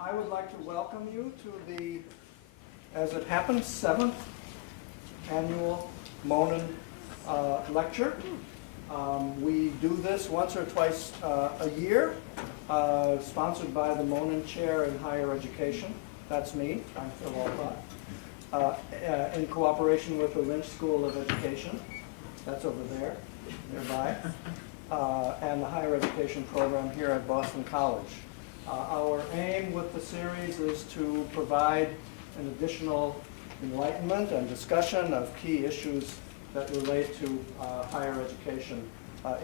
I would like to welcome you to the, as it happens, 7th annual Monin lecture. We do this once or twice a year, sponsored by the Monin Chair in Higher Education. That's me, I'm Phil Alcott, in cooperation with the Lynch School of Education. That's over there, nearby, and the Higher Education program here at Boston College. Our aim with the series is to provide an additional enlightenment and discussion of key issues that relate to higher education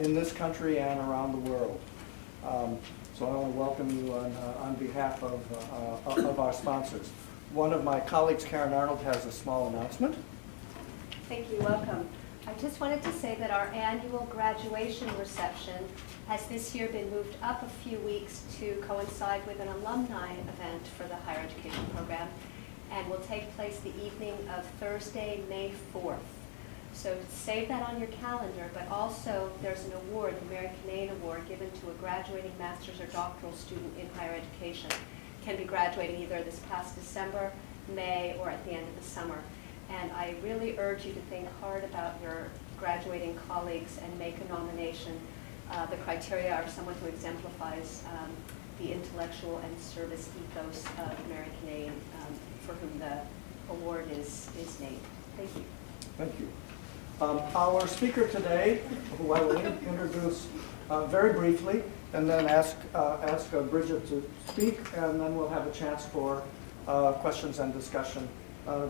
in this country and around the world. So I want to welcome you on behalf of our sponsors. One of my colleagues, Karen Arnold, has a small announcement. Thank you. Welcome. I just wanted to say that our annual graduation reception has this year been moved up a few weeks to coincide with an alumni event for the higher education program, and will take place the evening of Thursday, May 4th. So save that on your calendar, but also there's an award, the Mary Kinane Award, given to a graduating master's or doctoral student in higher education. Can be graduating either this past December, May, or at the end of the summer. And I really urge you to think hard about your graduating colleagues and make a nomination. The criteria are someone who exemplifies the intellectual and service ethos of Mary Kinane, for whom the award is named. Thank you. Thank you. Our speaker today, who I will introduce very briefly, and then ask Bridget to speak, and then we'll have a chance for questions and discussion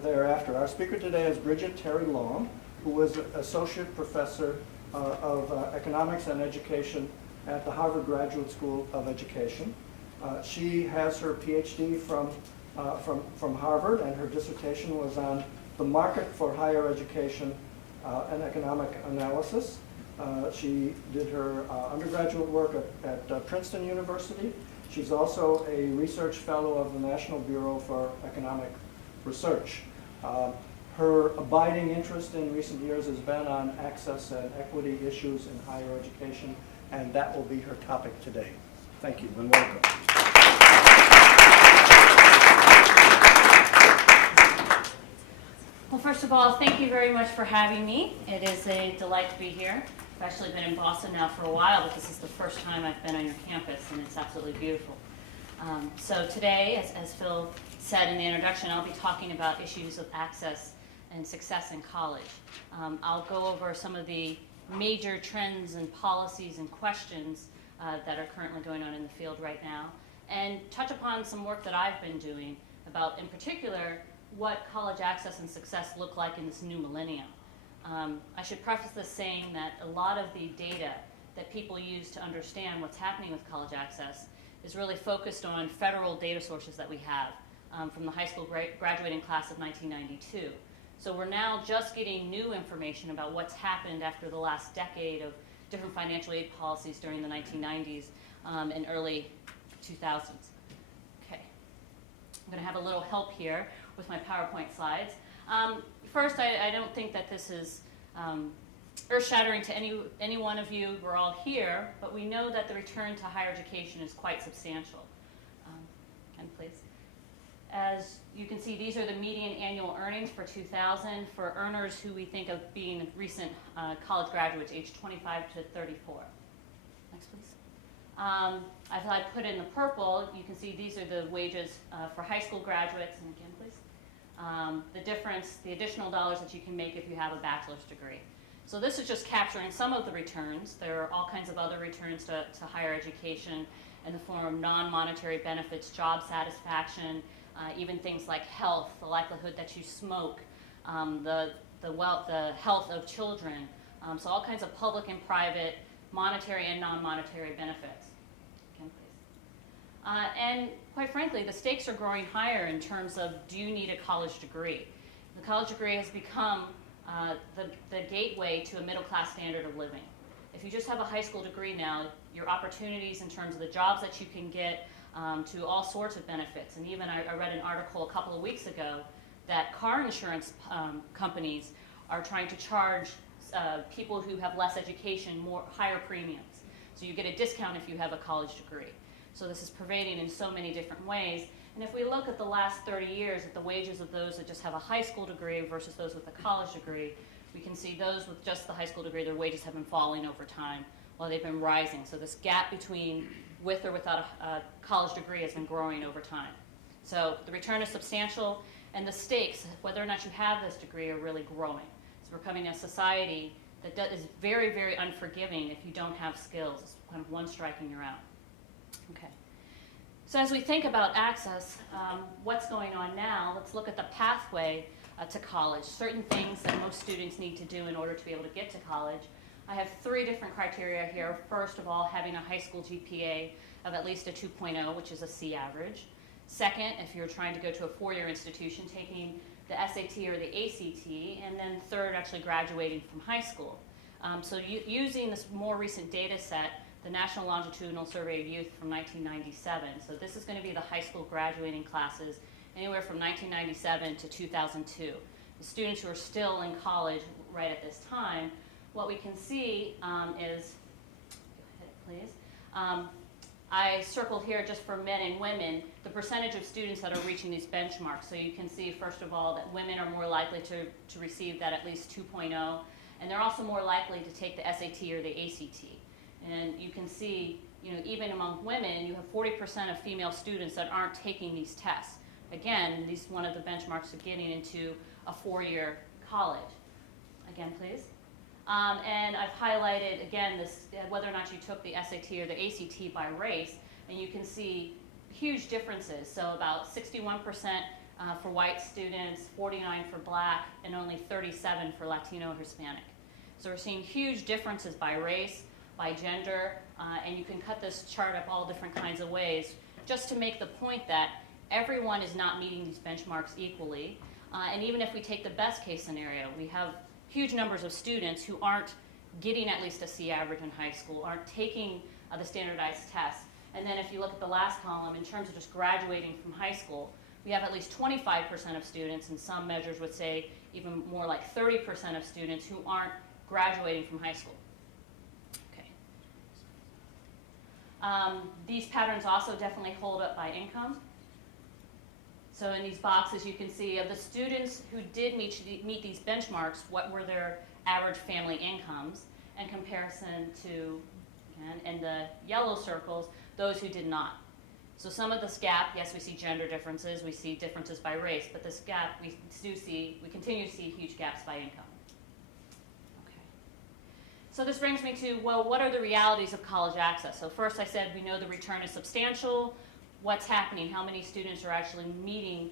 thereafter. Our speaker today is Bridget Terry Long, who is Associate Professor of Economics and Education at the Harvard Graduate School of Education. She has her PhD from Harvard, and her dissertation was on the market for higher education and economic analysis. She did her undergraduate work at Princeton University. She's also a research fellow of the National Bureau for Economic Research. Her abiding interest in recent years has been on access and equity issues in higher education, and that will be her topic today. Thank you and welcome. Well, first of all, thank you very much for having me. It is a delight to be here. I've actually been in Boston now for a while, but this is the first time I've been on your campus, and it's absolutely beautiful. So today, as Phil said in the introduction, I'll be talking about issues of access and success in college. I'll go over some of the major trends and policies and questions that are currently going on in the field right now, and touch upon some work that I've been doing about, in particular, what college access and success look like in this new millennium. I should preface this saying that a lot of the data that people use to understand what's happening with college access is really focused on federal data sources that we have from the high school graduating class of 1992. So we're now just getting new information about what's happened after the last decade of different financial aid policies during the 1990s and early 2000s. Okay, I'm going to have a little help here with my PowerPoint slides. First, I don't think that this is earth-shattering to any one of you. We're all here, but we know that the return to higher education is quite substantial. And please. As you can see, these are the median annual earnings for 2000 for earners who we think of being recent college graduates, aged 25 to 34. Next, please. As I put in the purple, you can see these are the wages for high school graduates. And again, please. The difference, the additional dollars that you can make if you have a bachelor's degree. So this is just capturing some of the returns. There are all kinds of other returns to higher education in the form of non-monetary benefits, job satisfaction, even things like health, the likelihood that you smoke, the health of children. So all kinds of public and private, monetary and non-monetary benefits. Again, please. And quite frankly, the stakes are growing higher in terms of, do you need a college degree? The college degree has become the gateway to a middle-class standard of living. If you just have a high school degree now, your opportunities in terms of the jobs that you can get to all sorts of benefits. And even I read an article a couple of weeks ago that car insurance companies are trying to charge people who have less education higher premiums. So you get a discount if you have a college degree. So this is pervading in so many different ways. And if we look at the last 30 years at the wages of those that just have a high school degree versus those with a college degree, we can see those with just the high school degree, their wages have been falling over time while they've been rising. So this gap between with or without a college degree has been growing over time. So the return is substantial, and the stakes, whether or not you have this degree, are really growing. So we're becoming a society that is very, very unforgiving if you don't have skills. It's kind of one strike and you're out. Okay. So as we think about access, what's going on now, let's look at the pathway to college, certain things that most students need to do in order to be able to get to college. I have 3 different criteria here. First of all, having a high school GPA of at least a 2.0, which is a C average. Second, if you're trying to go to a 4-year institution, taking the SAT or the ACT. And then third, actually graduating from high school. So using this more recent data set, the National Longitudinal Survey of Youth from 1997. So this is going to be the high school graduating classes anywhere from 1997 to 2002. The students who are still in college right at this time, what we can see is, go ahead, please. I circled here just for men and women, the percentage of students that are reaching these benchmarks. So you can see, first of all, that women are more likely to receive that at least 2.0, and they're also more likely to take the SAT or the ACT. And you can see, even among women, you have 40% of female students that aren't taking these tests. Again, these one of the benchmarks of getting into a 4-year college. Again, please. And I've highlighted, again, this whether or not you took the SAT or the ACT by race, and you can see huge differences. So about 61% for white students, 49% for black, and only 37% for Latino or Hispanic. So we're seeing huge differences by race, by gender, and you can cut this chart up all different kinds of ways just to make the point that everyone is not meeting these benchmarks equally. And even if we take the best case scenario, we have huge numbers of students who aren't getting at least a C average in high school, aren't taking the standardized tests. And then if you look at the last column, in terms of just graduating from high school, we have at least 25% of students, and some measures would say even more like 30% of students who aren't graduating from high school. Okay. These patterns also definitely hold up by income. So in these boxes, you can see of the students who did meet these benchmarks, what were their average family incomes, in comparison to, again, in the yellow circles, those who did not. So some of this gap, yes, we see gender differences, we see differences by race, but this gap, we continue to see huge gaps by income. Okay. So this brings me to, well, what are the realities of college access? So first I said we know the return is substantial. What's happening? How many students are actually meeting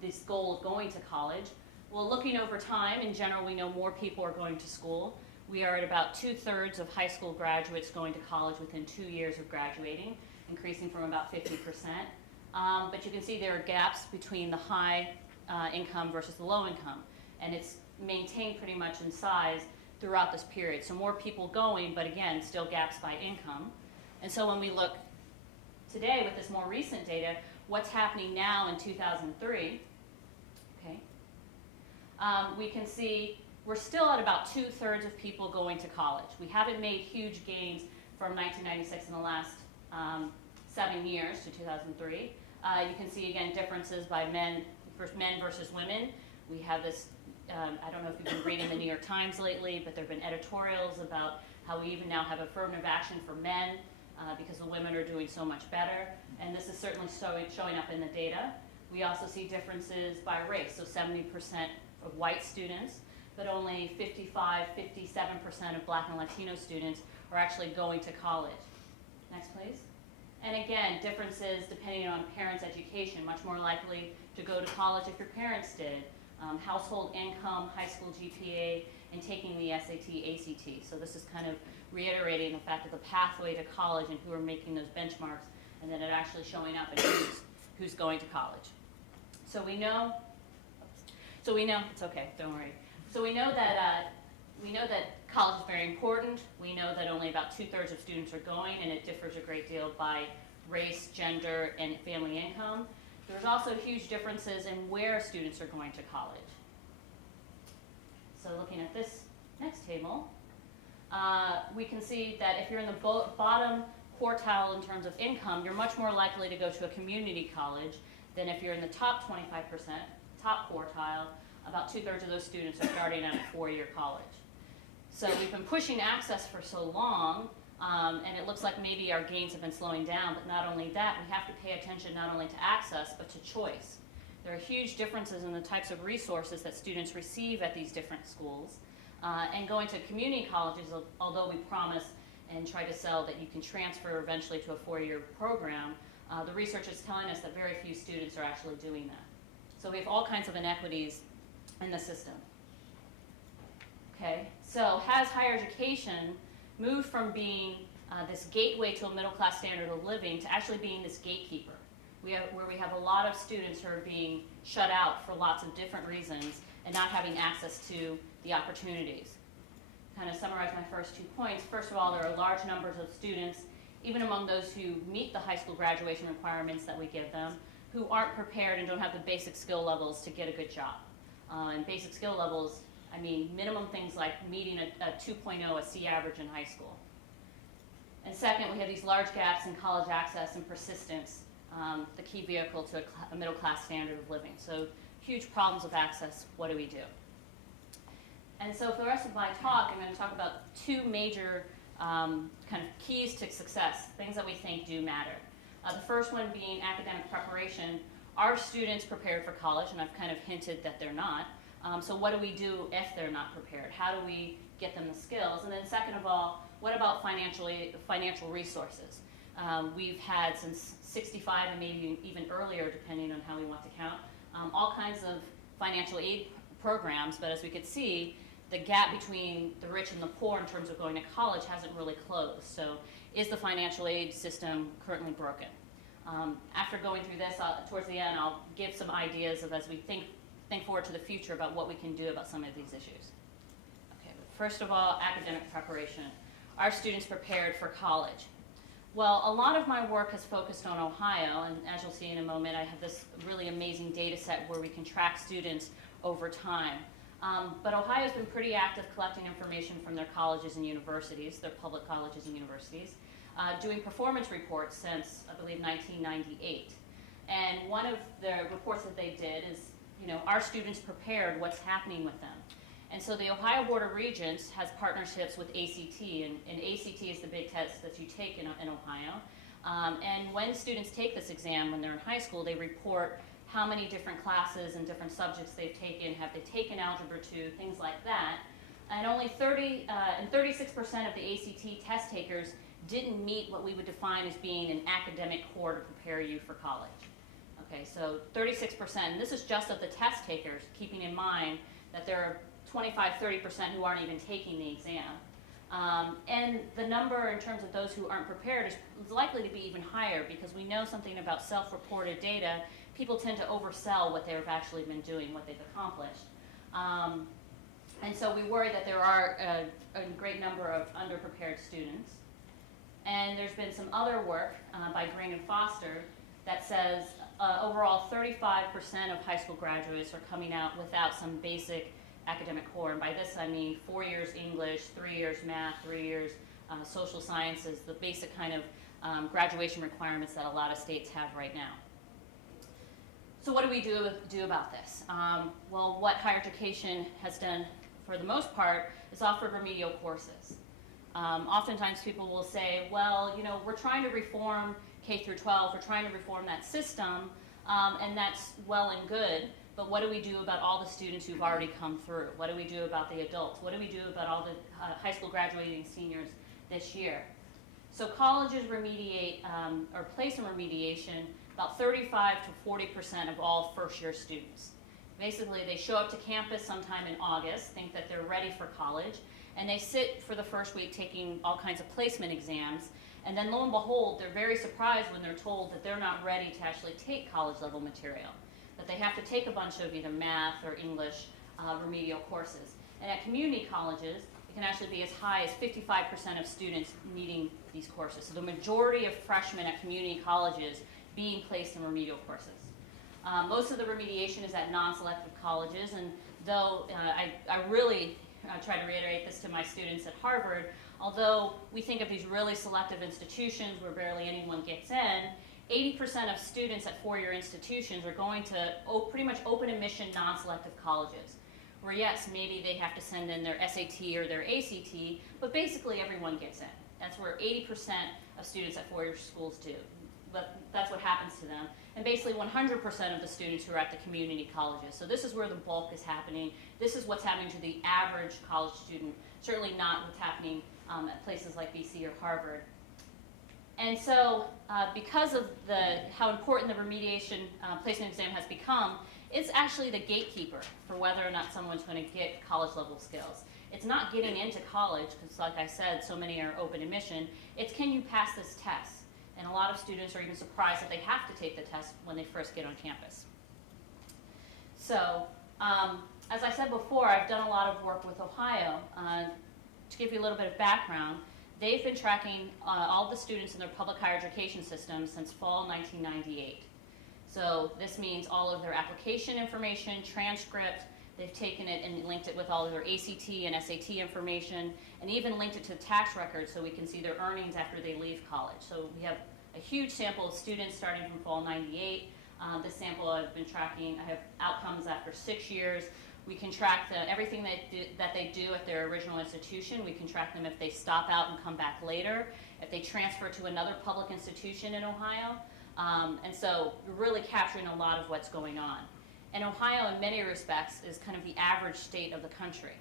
this goal of going to college? Well, looking over time, in general, we know more people are going to school. We are at about 2/3 of high school graduates going to college within 2 years of graduating, increasing from about 50%. But you can see there are gaps between the high income versus the low income, and it's maintained pretty much in size throughout this period. So more people going, but again, still gaps by income. And so when we look today with this more recent data, what's happening now in 2003, okay, we can see we're still at about 2/3 of people going to college. We haven't made huge gains from 1996 in the last 7 years to 2003. You can see, again, differences by men versus women. We have this, I don't know if you've been reading the New York Times lately, but there have been editorials about how we even now have affirmative action for men, because the women are doing so much better, and this is certainly showing up in the data. We also see differences by race, so 70% of white students, but only 57% of black and Latino students are actually going to college. Next, please. And again, differences depending on parents' education, much more likely to go to college if your parents did, household income, high school GPA, and taking the SAT, ACT. So this is kind of reiterating the fact that the pathway to college and who are making those benchmarks, and then it actually showing up and who's going to college. So we know, it's okay, don't worry. So we know that college is very important. We know that only about 2/3 of students are going, and it differs a great deal by race, gender, and family income. There's also huge differences in where students are going to college. So looking at this next table, we can see that if you're in the bottom quartile in terms of income, you're much more likely to go to a community college than if you're in the top 25%, top quartile. About 2/3 of those students are starting at a four-year college. So we've been pushing access for so long, and it looks like maybe our gains have been slowing down, but not only that, we have to pay attention not only to access, but to choice. There are huge differences in the types of resources that students receive at these different schools. And going to community colleges, although we promise and try to sell that you can transfer eventually to a four-year program, the research is telling us that very few students are actually doing that. So we have all kinds of inequities in the system. Okay, so has higher education moved from being this gateway to a middle-class standard of living to actually being this gatekeeper? Where we have a lot of students who are being shut out for lots of different reasons and not having access to the opportunities. Kind of summarize my first 2 points. First of all, there are large numbers of students, even among those who meet the high school graduation requirements that we give them, who aren't prepared and don't have the basic skill levels to get a good job. And basic skill levels, I mean minimum things like meeting a 2.0, a C average in high school. And second, we have these large gaps in college access and persistence, the key vehicle to a middle class standard of living. So huge problems with access. What do we do? And so for the rest of my talk, I'm going to talk about two major kind of keys to success, things that we think do matter. The first one being academic preparation. Are students prepared for college? And I've kind of hinted that they're not. So what do we do if they're not prepared? How do we get them the skills? And then second of all, what about financial resources? We've had since 65 and maybe even earlier, depending on how we want to count, all kinds of financial aid programs, but as we could see, the gap between the rich and the poor in terms of going to college hasn't really closed. So is the financial aid system currently broken? After going through this, towards the end, I'll give some ideas of as we think forward to the future about what we can do about some of these issues. Okay, but first of all, academic preparation. Are students prepared for college? Well, a lot of my work has focused on Ohio, and as you'll see in a moment, I have this really amazing data set where we can track students over time. But Ohio's been pretty active collecting information from their colleges and universities, their public colleges and universities, doing performance reports since, I believe, 1998. And one of the reports that they did is, are students prepared? What's happening with them? And so the Ohio Board of Regents has partnerships with ACT, and ACT is the big test that you take in Ohio. And when students take this exam when they're in high school, they report how many different classes and different subjects they've taken, have they taken Algebra 2, things like that. And only 36% of the ACT test takers didn't meet what we would define as being an academic core to prepare you for college. Okay, so 36%, and this is just of the test takers, keeping in mind that there are 25-30% who aren't even taking the exam. And the number in terms of those who aren't prepared is likely to be even higher because we know something about self-reported data. People tend to oversell what they've actually been doing, what they've accomplished. And so we worry that there are a great number of underprepared students. And there's been some other work by Green and Foster that says overall 35% of high school graduates are coming out without some basic academic core. And by this I mean 4 years English, 3 years math, 3 years social sciences, the basic kind of graduation requirements that a lot of states have right now. So what do we do about this? Well, what higher education has done for the most part is offered remedial courses. Oftentimes people will say, well, we're trying to reform K through 12, we're trying to reform that system, and that's well and good, but what do we do about all the students who've already come through? What do we do about the adults? What do we do about all the high school graduating seniors this year? So colleges remediate, or place in remediation, about 35 to 40% of all first-year students. Basically, they show up to campus sometime in August, think that they're ready for college, and they sit for the first week taking all kinds of placement exams, and then lo and behold, they're very surprised when they're told that they're not ready to actually take college-level material, that they have to take a bunch of either math or English remedial courses. And at community colleges, it can actually be as high as 55% of students meeting these courses. So the majority of freshmen at community colleges being placed in remedial courses. Most of the remediation is at non-selective colleges, and though I really try to reiterate this to my students at Harvard, although we think of these really selective institutions where barely anyone gets in, 80% of students at four-year institutions are going to pretty much open admission, non-selective colleges. Where yes, maybe they have to send in their SAT or their ACT, but basically everyone gets in. That's where 80% of students at four-year schools do. But that's what happens to them. And basically 100% of the students who are at the community colleges. So this is where the bulk is happening. This is what's happening to the average college student, certainly not what's happening at places like BC or Harvard. And so because of how important the remediation placement exam has become, it's actually the gatekeeper for whether or not someone's going to get college level skills. It's not getting into college, because like I said, so many are open admission. It's can you pass this test? And a lot of students are even surprised that they have to take the test when they first get on campus. So, as I said before, I've done a lot of work with Ohio. To give you a little bit of background, they've been tracking all the students in their public higher education system since fall 1998. So this means all of their application information, transcript, they've taken it and linked it with all of their ACT and SAT information, and even linked it to tax records so we can see their earnings after they leave college. So we have a huge sample of students starting from fall 98. This sample I've been tracking, I have outcomes after 6 years. We can track everything that they do at their original institution. We can track them if they stop out and come back later, if they transfer to another public institution in Ohio. And so we're really capturing a lot of what's going on. And Ohio, in many respects, is kind of the average state of the country.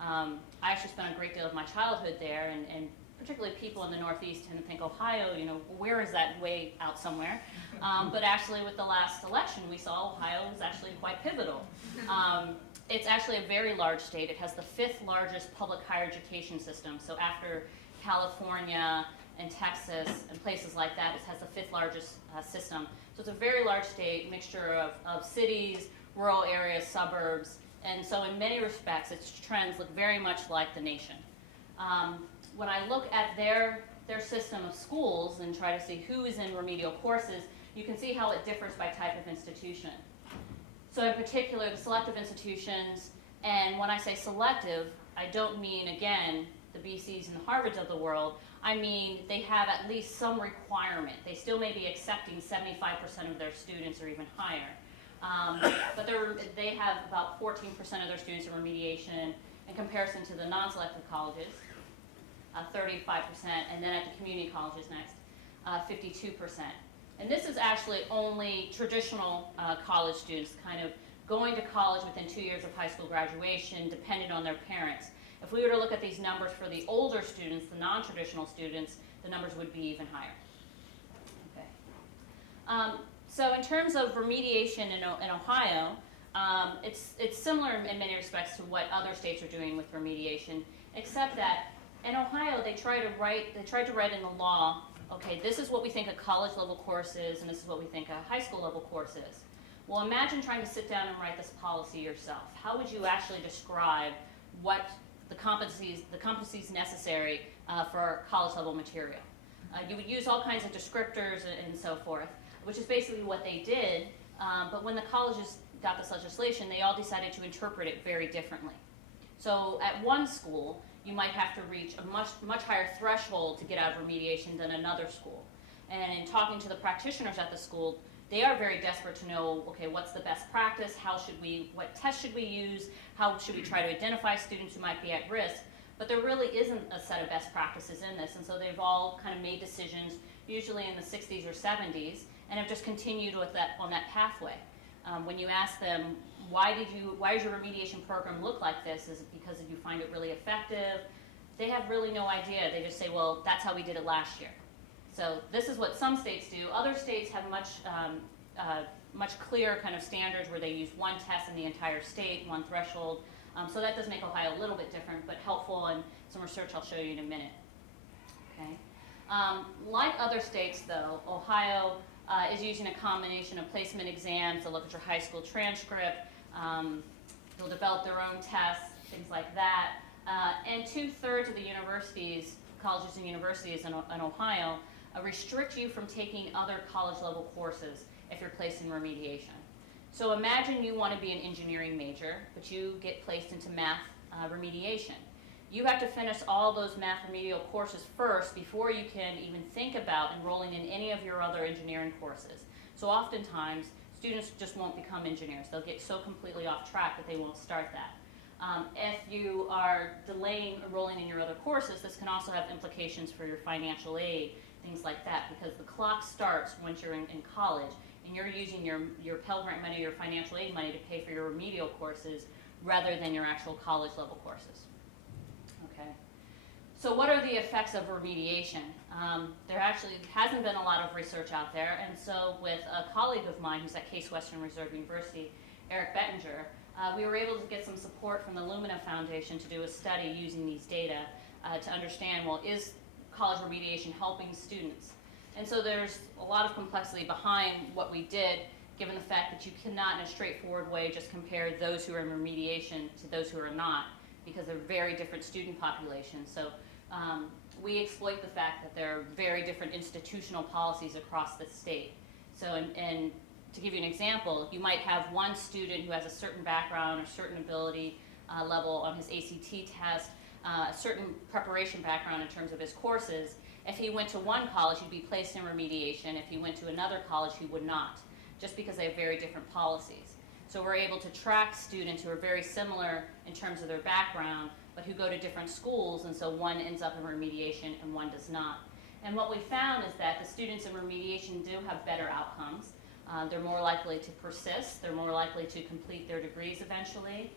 I actually spent a great deal of my childhood there, and particularly people in the Northeast tend to think Ohio, you know, where is that, way out somewhere? But actually with the last election, we saw Ohio was actually quite pivotal. It's actually a very large state. It has the 5th largest public higher education system. So after California and Texas and places like that, it has the 5th largest system. So it's a very large state, mixture of cities, rural areas, suburbs, and so in many respects its trends look very much like the nation. When I look at their system of schools and try to see who is in remedial courses, you can see how it differs by type of institution. So in particular, the selective institutions, and when I say selective, I don't mean, again, the BCs and the Harvards of the world. I mean, they have at least some requirement. They still may be accepting 75% of their students or even higher. But they have about 14% of their students in remediation in comparison to the non-selective colleges, 35%, and then at the community colleges next, 52%. And this is actually only traditional college students, kind of going to college within 2 years of high school graduation, dependent on their parents. If we were to look at these numbers for the older students, the non-traditional students, the numbers would be even higher. Okay. So in terms of remediation in Ohio, it's similar in many respects to what other states are doing with remediation, except that in Ohio they tried to write in the law, okay, this is what we think a college level course is, and this is what we think a high school level course is. Well, imagine trying to sit down and write this policy yourself. How would you actually describe what the competencies necessary for college level material? You would use all kinds of descriptors and so forth, which is basically what they did. But when the colleges got this legislation, they all decided to interpret it very differently. So at one school, you might have to reach a much higher threshold to get out of remediation than another school. And in talking to the practitioners at the school, they are very desperate to know, okay, what's the best practice? What tests should we use? How should we try to identify students who might be at risk? But there really isn't a set of best practices in this, and so they've all kind of made decisions, usually in the 60s or 70s, and have just continued with on that pathway. When you ask them, why does your remediation program look like this? Is it because you find it really effective? They have really no idea. They just say, well, that's how we did it last year. So this is what some states do. Other states have much clearer kind of standards where they use one test in the entire state, one threshold. So that does make Ohio a little bit different, but helpful, and some research I'll show you in a minute. Okay. Like other states, though, Ohio is using a combination of placement exams. They'll look at your high school transcript. They'll develop their own tests, things like that. And 2/3 of the universities, colleges and universities in Ohio, restrict you from taking other college-level courses if you're placed in remediation. So imagine you want to be an engineering major, but you get placed into math remediation. you have to finish all those math remedial courses first before you can even think about enrolling in any of your other engineering courses. So oftentimes, students just won't become engineers. They'll get so completely off track that they won't start that. If you are delaying enrolling in your other courses, this can also have implications for your financial aid, things like that, because the clock starts once you're in college, and you're using your Pell Grant money, your financial aid money to pay for your remedial courses rather than your actual college level courses. Okay. So what are the effects of remediation? There actually hasn't been a lot of research out there, and so with a colleague of mine who's at Case Western Reserve University, Eric Bettinger, we were able to get some support from the Lumina Foundation to do a study using these data to understand, well, is college remediation helping students? And so there's a lot of complexity behind what we did, given the fact that you cannot in a straightforward way just compare those who are in remediation to those who are not, because they're very different student populations. So we exploit the fact that there are very different institutional policies across the state. So and to give you an example, you might have one student who has a certain background or certain ability level on his ACT test, a certain preparation background in terms of his courses. If he went to one college, he'd be placed in remediation. If he went to another college, he would not, just because they have very different policies. So we're able to track students who are very similar in terms of their background, but who go to different schools, and so one ends up in remediation and one does not. And what we found is that the students in remediation do have better outcomes. They're more likely to persist. They're more likely to complete their degrees eventually.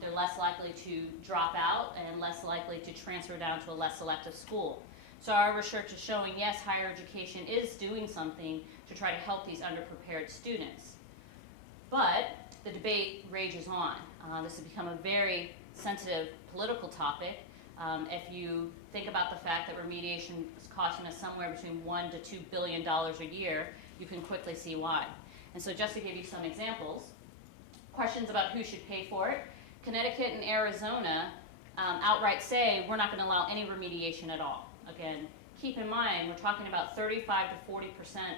They're less likely to drop out and less likely to transfer down to a less selective school. So our research is showing, yes, higher education is doing something to try to help these underprepared students. But the debate rages on. This has become a very sensitive political topic. If you think about the fact that remediation is costing us somewhere between $1 to $2 billion a year, you can quickly see why. And so just to give you some examples, questions about who should pay for it. Connecticut and Arizona outright say we're not going to allow any remediation at all. Again, keep in mind, we're talking about 35 to 40%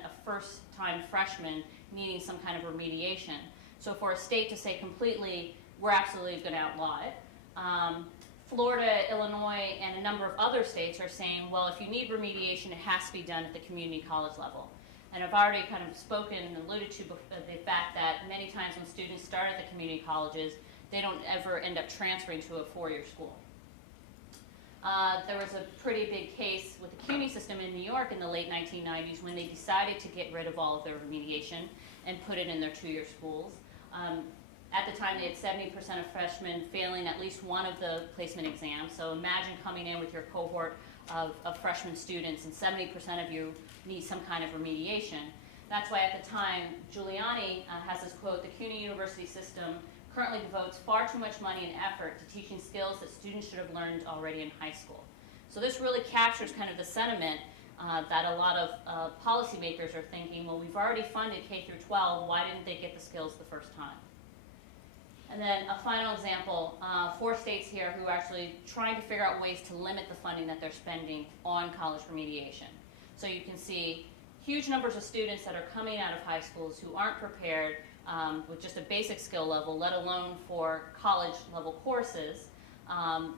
of first-time freshmen needing some kind of remediation. So for a state to say completely, we're absolutely going to outlaw it. Florida, Illinois, and a number of other states are saying, well, if you need remediation, it has to be done at the community college level. And I've already kind of spoken and alluded to the fact that many times when students start at the community colleges, they don't ever end up transferring to a four-year school. There was a pretty big case with the CUNY system in New York in the late 1990s when they decided to get rid of all of their remediation and put it in their two-year schools. At the time, they had 70% of freshmen failing at least one of the placement exams. So imagine coming in with your cohort of freshman students and 70% of you need some kind of remediation. That's why at the time, Giuliani has this quote, "The CUNY University system currently devotes far too much money and effort to teaching skills that students should have learned already in high school." So this really captures kind of the sentiment that a lot of policymakers are thinking, well, we've already funded K through 12, why didn't they get the skills the first time? And then a final example, 4 states here who are actually trying to figure out ways to limit the funding that they're spending on college remediation. So you can see huge numbers of students that are coming out of high schools who aren't prepared with just a basic skill level, let alone for college level courses.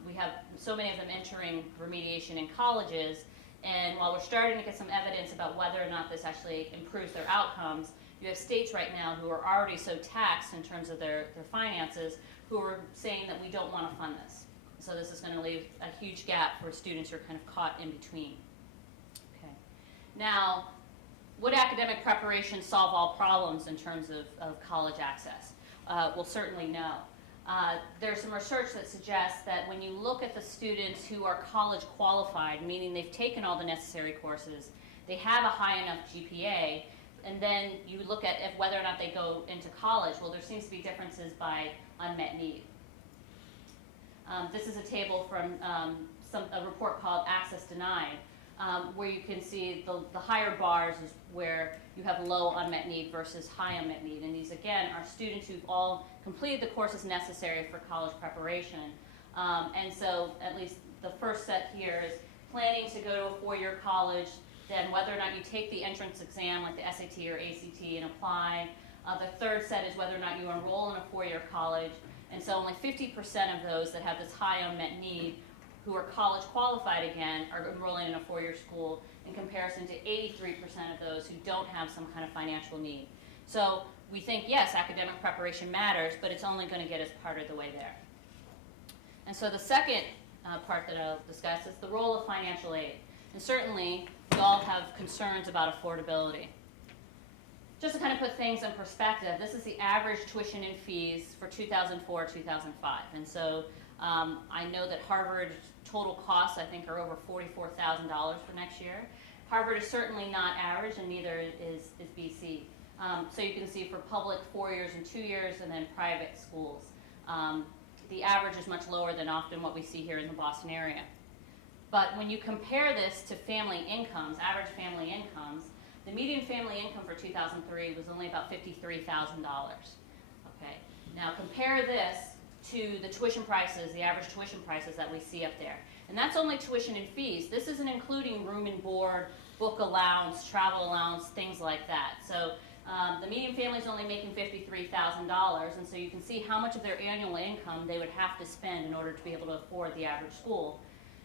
We have so many of them entering remediation in colleges, and while we're starting to get some evidence about whether or not this actually improves their outcomes, you have states right now who are already so taxed in terms of their finances who are saying that we don't want to fund this. So this is going to leave a huge gap for students who are kind of caught in between. Okay. Now, would academic preparation solve all problems in terms of college access? Well, certainly no. There's some research that suggests that when you look at the students who are college qualified, meaning they've taken all the necessary courses, they have a high enough GPA, and then you look at whether or not they go into college, well, there seems to be differences by unmet need. This is a table from a report called Access Denied, where you can see the higher bars is where you have low unmet need versus high unmet need. And these, again, are students who've all completed the courses necessary for college preparation. And so at least the first set here is planning to go to a 4-year college, then whether or not you take the entrance exam like the SAT or ACT and apply. The third set is whether or not you enroll in a 4-year college. And so only 50% of those that have this high unmet need who are college qualified again are enrolling in a four-year school in comparison to 83% of those who don't have some kind of financial need. So we think, yes, academic preparation matters, but it's only going to get us part of the way there. And so the second part that I'll discuss is the role of financial aid. And certainly, we all have concerns about affordability. Just to kind of put things in perspective, this is the average tuition and fees for 2004-2005. And so I know that Harvard's total costs, I think, are over $44,000 for next year. Harvard is certainly not average, and neither is BC. So you can see for public 4 years and 2 years, and then private schools. The average is much lower than often what we see here in the Boston area. But when you compare this to family incomes, average family incomes, the median family income for 2003 was only about $53,000. Okay. Now compare this to the tuition prices, the average tuition prices that we see up there. And that's only tuition and fees. This isn't including room and board, book allowance, travel allowance, things like that. So the median family is only making $53,000, and so you can see how much of their annual income they would have to spend in order to be able to afford the average school.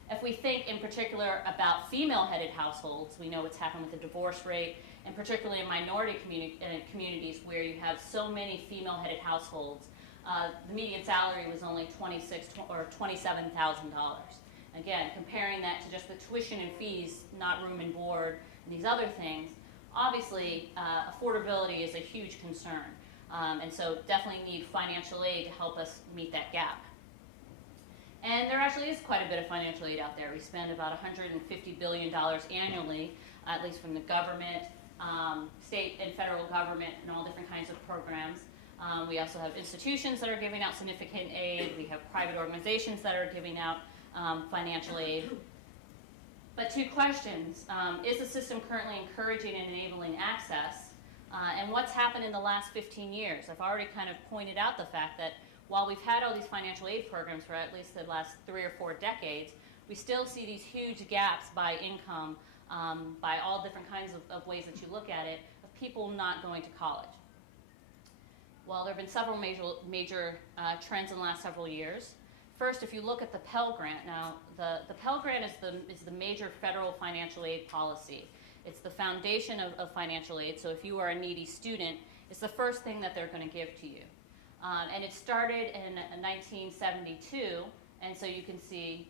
If we think in particular about female-headed households, we know what's happened with the divorce rate, and particularly in minority communities where you have so many female-headed households, the median salary was only $26,000 or $27,000. Again, comparing that to just the tuition and fees, not room and board, and these other things, obviously affordability is a huge concern. And so definitely need financial aid to help us meet that gap. And there actually is quite a bit of financial aid out there. We spend about $150 billion annually, at least from the government, state and federal government, and all different kinds of programs. We also have institutions that are giving out significant aid. We have private organizations that are giving out financial aid. But two questions. Is the system currently encouraging and enabling access? And what's happened in the last 15 years? I've already kind of pointed out the fact that while we've had all these financial aid programs for at least the last 3 or 4 decades, we still see these huge gaps by income, by all different kinds of ways that you look at it, of people not going to college. Well, there have been several major trends in the last several years. First, if you look at the Pell Grant, now the Pell Grant is the major federal financial aid policy. It's the foundation of financial aid, so if you are a needy student, it's the first thing that they're going to give to you. And it started in 1972, and so you can see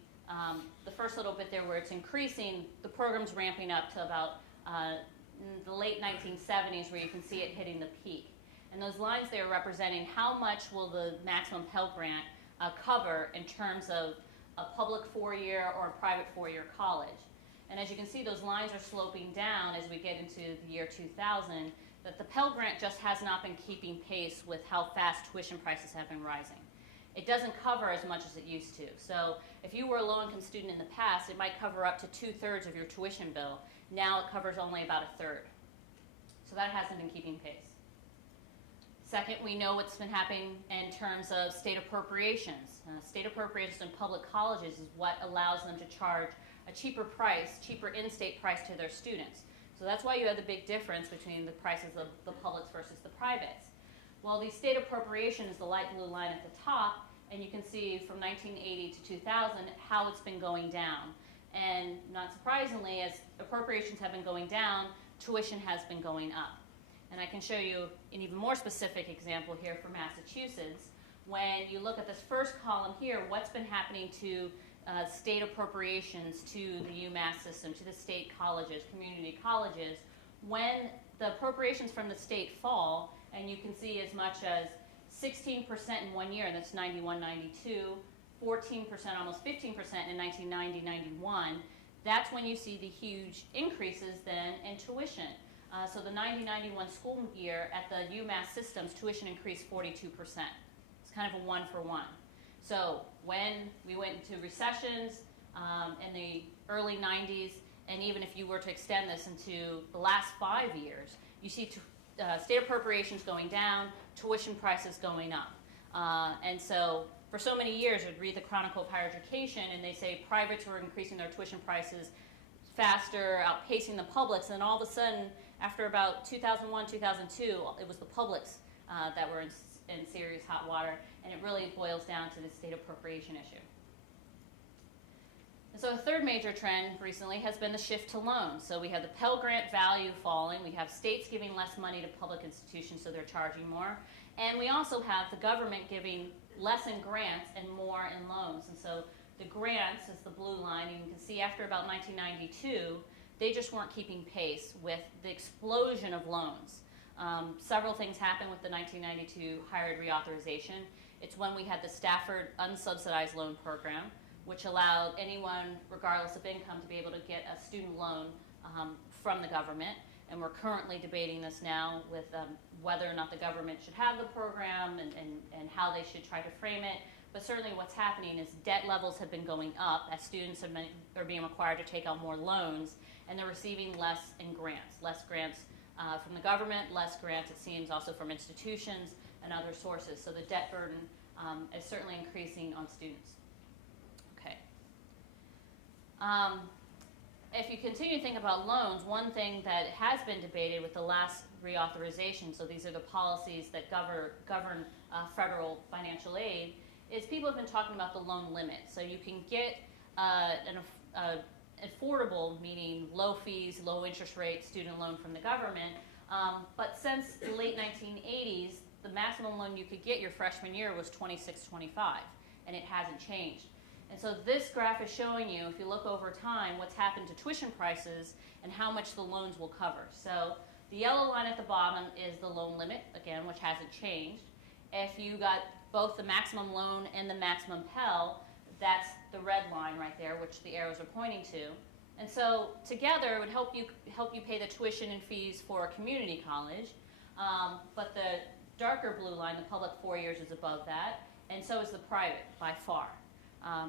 the first little bit there where it's increasing, the program's ramping up to about the late 1970s where you can see it hitting the peak. And those lines there are representing how much will the maximum Pell Grant cover in terms of a public 4-year or a private 4-year college. And as you can see, those lines are sloping down as we get into the year 2000, that the Pell Grant just has not been keeping pace with how fast tuition prices have been rising. It doesn't cover as much as it used to. So if you were a low-income student in the past, it might cover up to 2/3 of your tuition bill. Now it covers only about 1/3. So that hasn't been keeping pace. Second, we know what's been happening in terms of state appropriations. State appropriations in public colleges is what allows them to charge a cheaper price, cheaper in-state price to their students. So that's why you have the big difference between the prices of the publics versus the privates. Well, the state appropriation is the light blue line at the top, and you can see from 1980 to 2000 how it's been going down. And not surprisingly, as appropriations have been going down, tuition has been going up. And I can show you an even more specific example here for Massachusetts. When you look at this first column here, what's been happening to state appropriations to the UMass system, to the state colleges, community colleges, when the appropriations from the state fall, and you can see as much as 16% in 1 year, that's 91, 92, 14%, almost 15% in 1990, 91, that's when you see the huge increases then in tuition. So the 90-91 school year at the UMass systems, tuition increased 42%. It's kind of a 1-for-1. So when we went into recessions in the early 90s, and even if you were to extend this into the last 5 years, you see state appropriations going down, tuition prices going up. And so for so many years, I'd read the Chronicle of Higher Education, and they say privates were increasing their tuition prices faster, outpacing the publics, and all of a sudden, after about 2001, 2002, it was the publics that were in serious hot water, and it really boils down to the state appropriation issue. And so a third major trend recently has been the shift to loans. So we have the Pell Grant value falling, we have states giving less money to public institutions, so they're charging more, and we also have the government giving less in grants and more in loans. And so the grants is the blue line, and you can see after about 1992, they just weren't keeping pace with the explosion of loans. Several things happened with the 1992 higher ed reauthorization. It's when we had the Stafford unsubsidized loan program, which allowed anyone, regardless of income, to be able to get a student loan from the government. And we're currently debating this now with whether or not the government should have the program and how they should try to frame it. But certainly what's happening is debt levels have been going up as students are being required to take out more loans, and they're receiving less in grants, less grants from the government, less grants, it seems, also from institutions and other sources. So the debt burden is certainly increasing on students. Okay. If you continue to think about loans, one thing that has been debated with the last reauthorization, so these are the policies that govern federal financial aid, is people have been talking about the loan limit. So you can get an affordable, meaning low fees, low interest rate student loan from the government, but since the late 1980s, the maximum loan you could get your freshman year was $26.25, and it hasn't changed. And so this graph is showing you, if you look over time, what's happened to tuition prices and how much the loans will cover. So the yellow line at the bottom is the loan limit, again, which hasn't changed. If you got both the maximum loan and the maximum Pell, that's the red line right there, which the arrows are pointing to. And so together it would help you pay the tuition and fees for a community college, but the darker blue line, the public 4 years, is above that, and so is the private by far.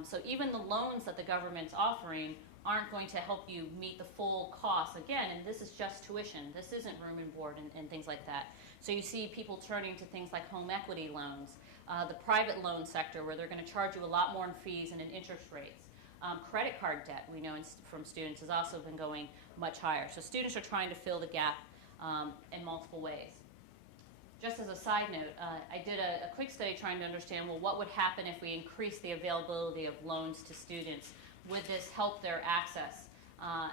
So even the loans that the government's offering aren't going to help you meet the full cost again, and this is just tuition. This isn't room and board and things like that. So you see people turning to things like home equity loans, the private loan sector where they're going to charge you a lot more in fees and in interest rates. Credit card debt, we know from students, has also been going much higher. So students are trying to fill the gap in multiple ways. Just as a side note, I did a quick study trying to understand, well, what would happen if we increase the availability of loans to students? Would this help their access?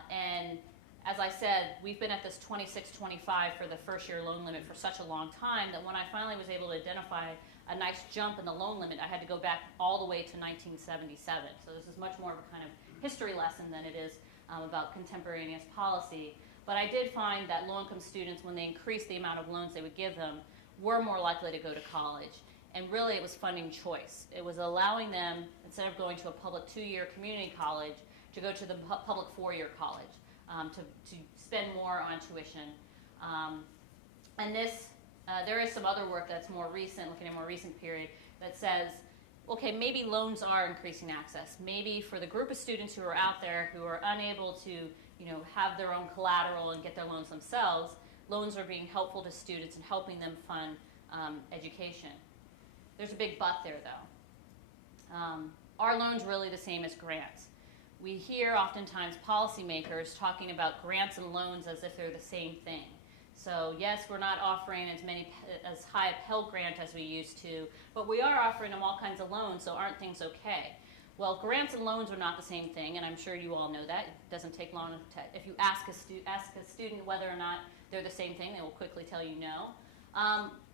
And as I said, we've been at this $26.25 for the first year loan limit for such a long time that when I finally was able to identify a nice jump in the loan limit, I had to go back all the way to 1977. So this is much more of a kind of history lesson than it is about contemporaneous policy. But I did find that low-income students, when they increased the amount of loans they would give them, were more likely to go to college. And really it was funding choice. It was allowing them, instead of going to a public 2-year community college, to go to the public 4-year college, to spend more on tuition. And this, there is some other work that's more recent, looking at a more recent period, that says, okay, maybe loans are increasing access. Maybe for the group of students who are out there who are unable to, have their own collateral and get their loans themselves, loans are being helpful to students and helping them fund education. There's a big but there, though. Are loans really the same as grants? We hear oftentimes policymakers talking about grants and loans as if they're the same thing. So yes, we're not offering as high a Pell Grant as we used to, but we are offering them all kinds of loans, so aren't things okay? Well, grants and loans are not the same thing, and I'm sure you all know that. It doesn't take long if you ask a student whether or not they're the same thing, they will quickly tell you no.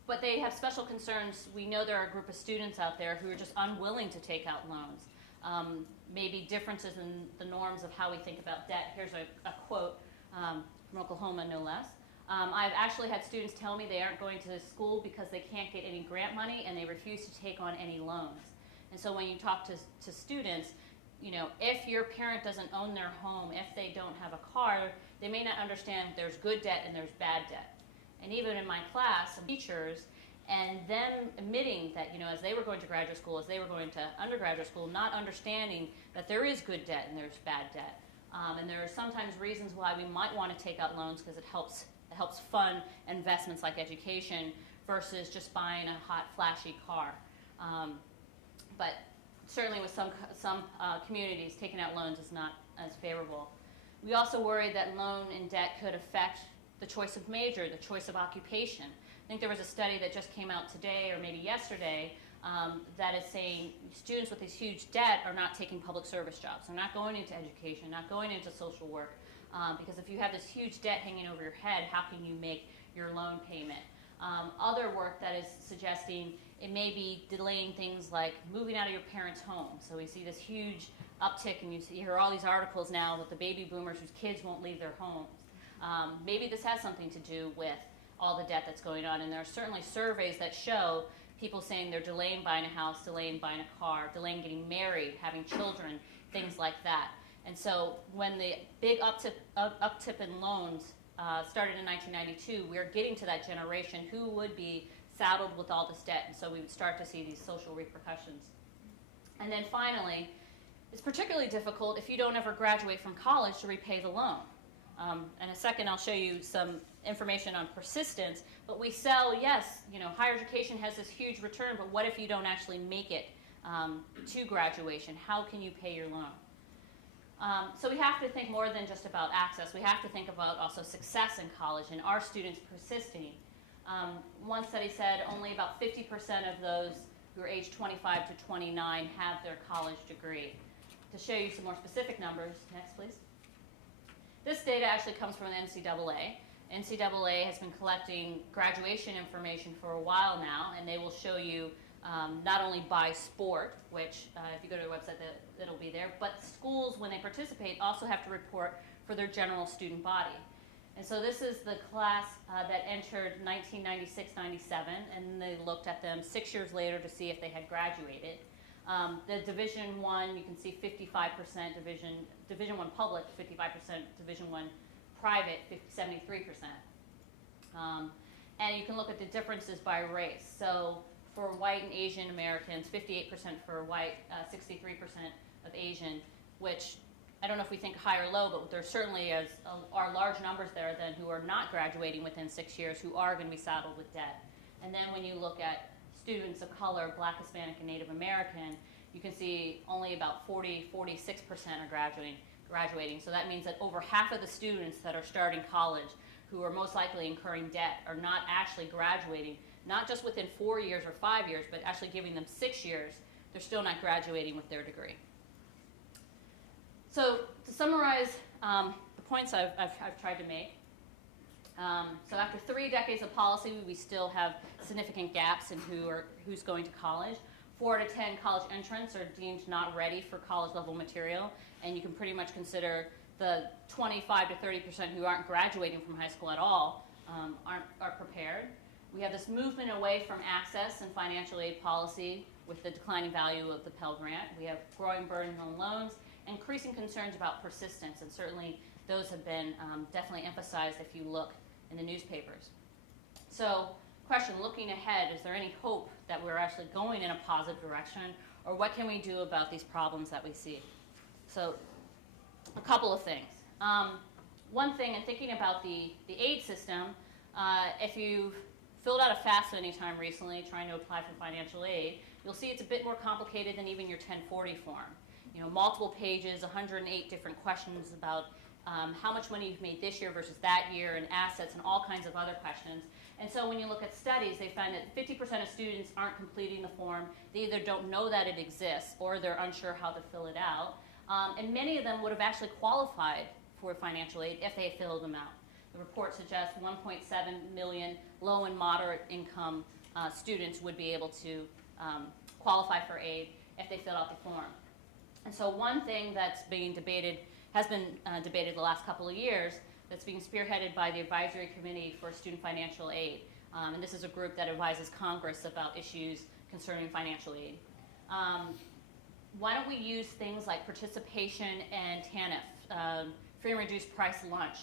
But they have special concerns. We know there are a group of students out there who are just unwilling to take out loans. Maybe differences in the norms of how we think about debt. Here's a quote from Oklahoma, no less. I've actually had students tell me they aren't going to school because they can't get any grant money and they refuse to take on any loans. And so when you talk to students, if your parent doesn't own their home, if they don't have a car, they may not understand there's good debt and there's bad debt. And even in my class, some teachers, and them admitting that, as they were going to graduate school, as they were going to undergraduate school, not understanding that there is good debt and there's bad debt. And there are sometimes reasons why we might want to take out loans because it helps fund investments like education versus just buying a hot, flashy car. But certainly with some communities, taking out loans is not as favorable. We also worry that loan and debt could affect the choice of major, the choice of occupation. think there was a study that just came out today or maybe yesterday that is saying students with this huge debt are not taking public service jobs. They're not going into education, not going into social work, because if you have this huge debt hanging over your head, how can you make your loan payment? Other work that is suggesting it may be delaying things like moving out of your parents' home. So we see this huge uptick, and you hear all these articles now with the baby boomers whose kids won't leave their homes. Maybe this has something to do with all the debt that's going on, and there are certainly surveys that show people saying they're delaying buying a house, delaying buying a car, delaying getting married, having children, things like that. And so when the big uptick in loans started in 1992, we are getting to that generation who would be saddled with all this debt, and so we would start to see these social repercussions. And then finally, it's particularly difficult if you don't ever graduate from college to repay the loan. In a second, I'll show you some information on persistence, but we sell, yes, higher education has this huge return, but what if you don't actually make it to graduation? How can you pay your loan? So we have to think more than just about access. We have to think about also success in college and are students persisting. One study said only about 50% of those who are age 25 to 29 have their college degree. To show you some more specific numbers, next please. This data actually comes from the NCAA. NCAA has been collecting graduation information for a while now, and they will show you not only by sport, which if you go to their website, it'll be there, but schools, when they participate, also have to report for their general student body. And so this is the class that entered 1996-97, and they looked at them 6 years later to see if they had graduated. The Division I, you can see 55% Division I public, 55%, Division I private, 73%. And you can look at the differences by race. So for white and Asian Americans, 58% for white, 63% of Asian, which I don't know if we think high or low, but there certainly are large numbers there then who are not graduating within 6 years, who are going to be saddled with debt. And then when you look at students of color, Black, Hispanic, and Native American, you can see only about 46% are graduating. So that means that over half of the students that are starting college, who are most likely incurring debt, are not actually graduating, not just within 4 years or 5 years, but actually giving them 6 years, they're still not graduating with their degree. So to summarize the points I've tried to make, so after 3 decades of policy, we still have significant gaps in who's going to college. 4 out of 10 college entrants are deemed not ready for college level material, and you can pretty much consider the 25 to 30% who aren't graduating from high school at all are prepared. We have this movement away from access and financial aid policy with the declining value of the Pell Grant. We have growing burden on loans, increasing concerns about persistence, and certainly those have been definitely emphasized if you look in the newspapers. So, question, looking ahead, is there any hope that we're actually going in a positive direction, or what can we do about these problems that we see? So, a couple of things. One thing, in thinking about the aid system, if you've filled out a FAFSA anytime recently trying to apply for financial aid, you'll see it's a bit more complicated than even your 1040 form. Multiple pages, 108 different questions about how much money you've made this year versus that year, and assets, and all kinds of other questions. And so when you look at studies, they find that 50% of students aren't completing the form. They either don't know that it exists, or they're unsure how to fill it out. And many of them would have actually qualified for financial aid if they had filled them out. The report suggests 1.7 million low and moderate income students would be able to qualify for aid if they filled out the form. And so one thing that's being debated, has been debated the last couple of years, that's being spearheaded by the Advisory Committee for Student Financial Aid. And this is a group that advises Congress about issues concerning financial aid. Why don't we use things like participation and TANF, free and reduced price lunch,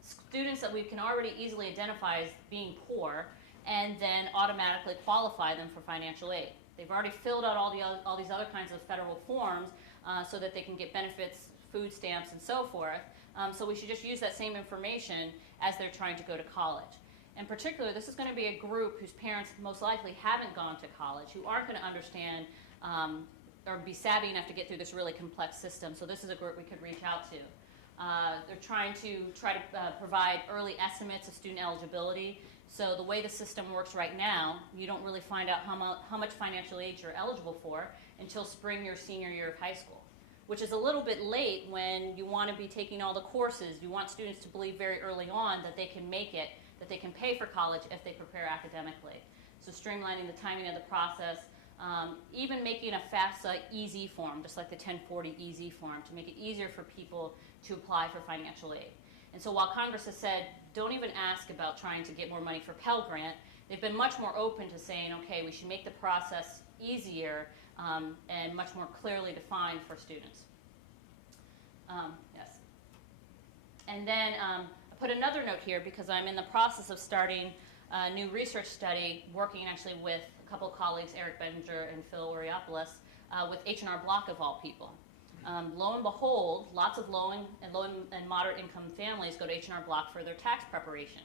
students that we can already easily identify as being poor, and then automatically qualify them for financial aid. They've already filled out all these other kinds of federal forms so that they can get benefits, food stamps, and so forth. So we should just use that same information as they're trying to go to college. In particular, this is going to be a group whose parents most likely haven't gone to college, who aren't going to understand or be savvy enough to get through this really complex system. So this is a group we could reach out to. They're trying to provide early estimates of student eligibility. So the way the system works right now, you don't really find out how much financial aid you're eligible for until spring your senior year of high school, which is a little bit late when you want to be taking all the courses. You want students to believe very early on that they can make it, that they can pay for college if they prepare academically. So streamlining the timing of the process, even making a FAFSA easy form, just like the 1040 easy form, to make it easier for people to apply for financial aid. And so while Congress has said, don't even ask about trying to get more money for Pell Grant, they've been much more open to saying, okay, we should make the process easier and much more clearly defined for students. Yes. And then I put another note here because I'm in the process of starting a new research study, working actually with a couple of colleagues, Eric Beninger and Phil Oriopoulos, with H&R Block of all people. Lo and behold, lots of low and moderate income families go to H&R Block for their tax preparation.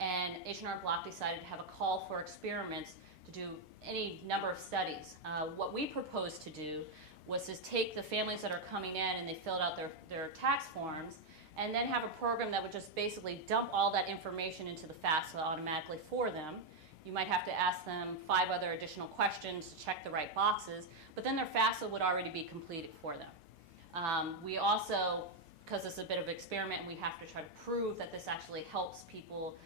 And H&R Block decided to have a call for experiments to do any number of studies. What we proposed to do was to take the families that are coming in and they filled out their tax forms and then have a program that would just basically dump all that information into the FAFSA automatically for them. You might have to ask them 5 other additional questions to check the right boxes, but then their FAFSA would already be completed for them. We also, because it's a bit of an experiment, we have to try to prove that this actually helps people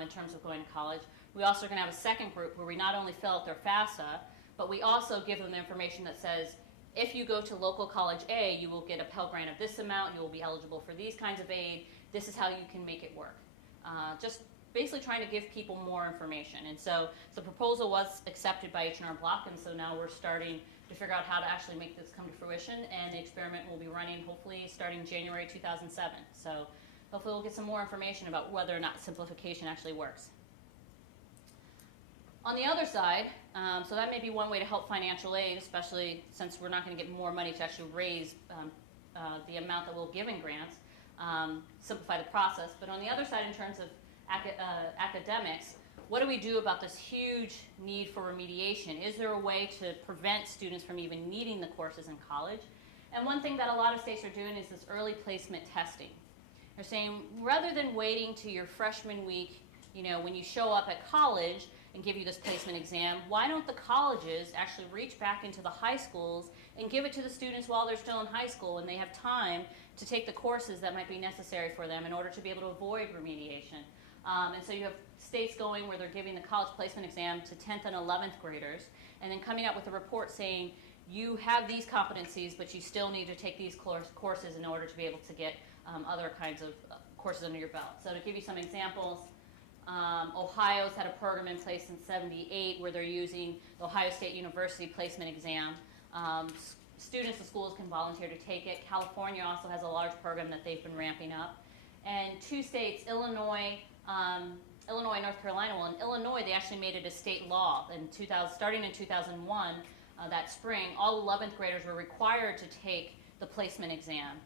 in terms of going to college. We also are going to have a second group where we not only fill out their FAFSA, but we also give them the information that says, if you go to local college A, you will get a Pell Grant of this amount, you will be eligible for these kinds of aid, this is how you can make it work. Just basically trying to give people more information. And so the proposal was accepted by H&R Block, and so now we're starting to figure out how to actually make this come to fruition, and the experiment will be running hopefully starting January 2007. So hopefully we'll get some more information about whether or not simplification actually works. On the other side, so that may be one way to help financial aid, especially since we're not going to get more money to actually raise the amount that we'll give in grants, simplify the process. But on the other side, in terms of academics, what do we do about this huge need for remediation? Is there a way to prevent students from even needing the courses in college? And one thing that a lot of states are doing is this early placement testing. They're saying rather than waiting to your freshman week, when you show up at college and give you this placement exam, why don't the colleges actually reach back into the high schools and give it to the students while they're still in high school and they have time to take the courses that might be necessary for them in order to be able to avoid remediation. And so you have states going where they're giving the college placement exam to 10th and 11th graders and then coming out with a report saying you have these competencies but you still need to take these courses in order to be able to get other kinds of courses under your belt. So to give you some examples, Ohio's had a program in place since '78 where they're using the Ohio State University placement exam. Students and schools can volunteer to take it. California also has a large program that they've been ramping up. And 2 states, Illinois and North Carolina. Well, in Illinois, they actually made it a state law. Starting in 2001, that spring, all 11th graders were required to take the placement exam.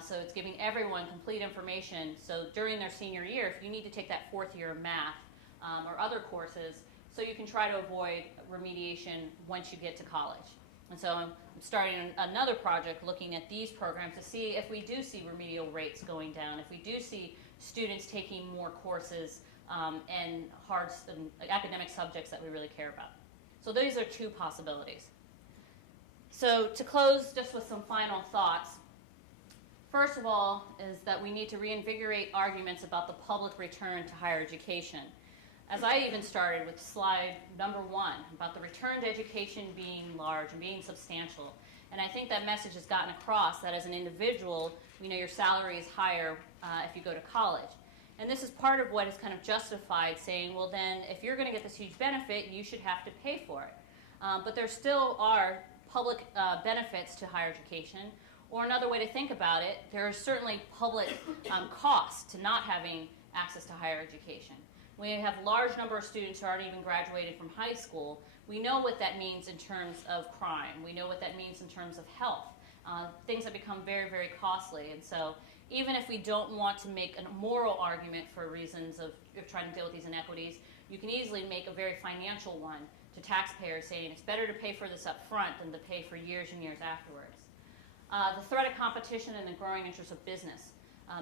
So it's giving everyone complete information. So during their senior year, if you need to take that 4th year of math or other courses, so you can try to avoid remediation once you get to college. And so I'm starting another project looking at these programs to see if we do see remedial rates going down, if we do see students taking more courses and academic subjects that we really care about. So these are 2 possibilities. So to close just with some final thoughts, first of all is that we need to reinvigorate arguments about the public return to higher education. As I even started with slide number 1 about the return to education being large and being substantial. And I think that message has gotten across that as an individual, your salary is higher if you go to college. And this is part of what is kind of justified saying, well then, if you're going to get this huge benefit, you should have to pay for it. But there still are public benefits to higher education. Or another way to think about it, there are certainly public costs to not having access to higher education. We have a large number of students who aren't even graduated from high school. We know what that means in terms of crime. We know what that means in terms of health. Things have become very, very costly. And so even if we don't want to make a moral argument for reasons of trying to deal with these inequities, you can easily make a very financial one to taxpayers saying it's better to pay for this up front than to pay for years and years afterwards. The threat of competition and the growing interest of business.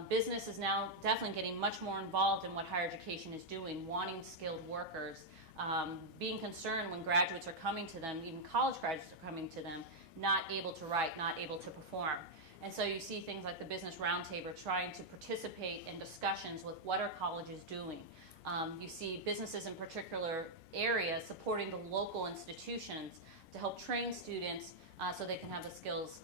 Business is now definitely getting much more involved in what higher education is doing, wanting skilled workers, being concerned when graduates are coming to them, even college graduates are coming to them, not able to write, not able to perform. And so you see things like the Business Roundtable trying to participate in discussions with what are colleges doing. You see businesses in particular areas supporting the local institutions to help train students so they can have the skills.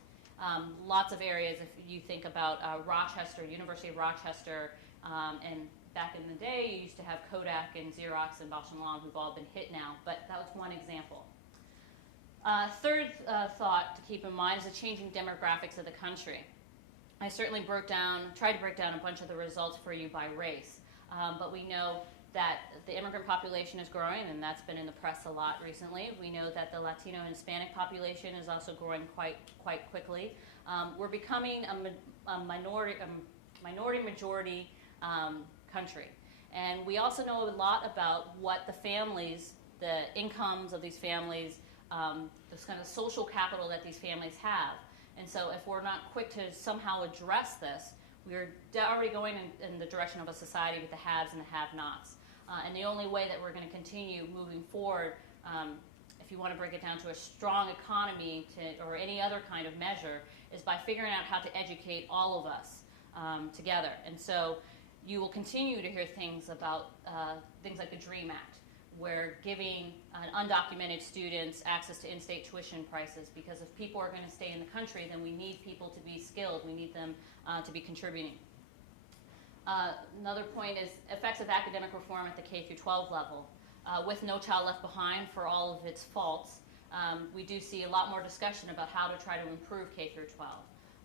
Lots of areas, if you think about Rochester, University of Rochester, and back in the day, you used to have Kodak and Xerox and Bausch & Lomb, who've all been hit now, but that was one example. Third thought to keep in mind is the changing demographics of the country. I certainly tried to break down a bunch of the results for you by race, but we know that the immigrant population is growing, and that's been in the press a lot recently. We know that the Latino and Hispanic population is also growing quite quickly. We're becoming a minority-majority country. And we also know a lot about what the incomes of these families, this kind of social capital that these families have. And so if we're not quick to somehow address this, we're already going in the direction of a society with the haves and the have-nots. And the only way that we're going to continue moving forward, if you want to break it down to a strong economy or any other kind of measure, is by figuring out how to educate all of us together. And so you will continue to hear things about things like the DREAM Act, where giving undocumented students access to in-state tuition prices, because if people are going to stay in the country, then we need people to be skilled. We need them to be contributing. Another point is effects of academic reform at the K through 12 level. With No Child Left Behind, for all of its faults, we do see a lot more discussion about how to try to improve K through 12.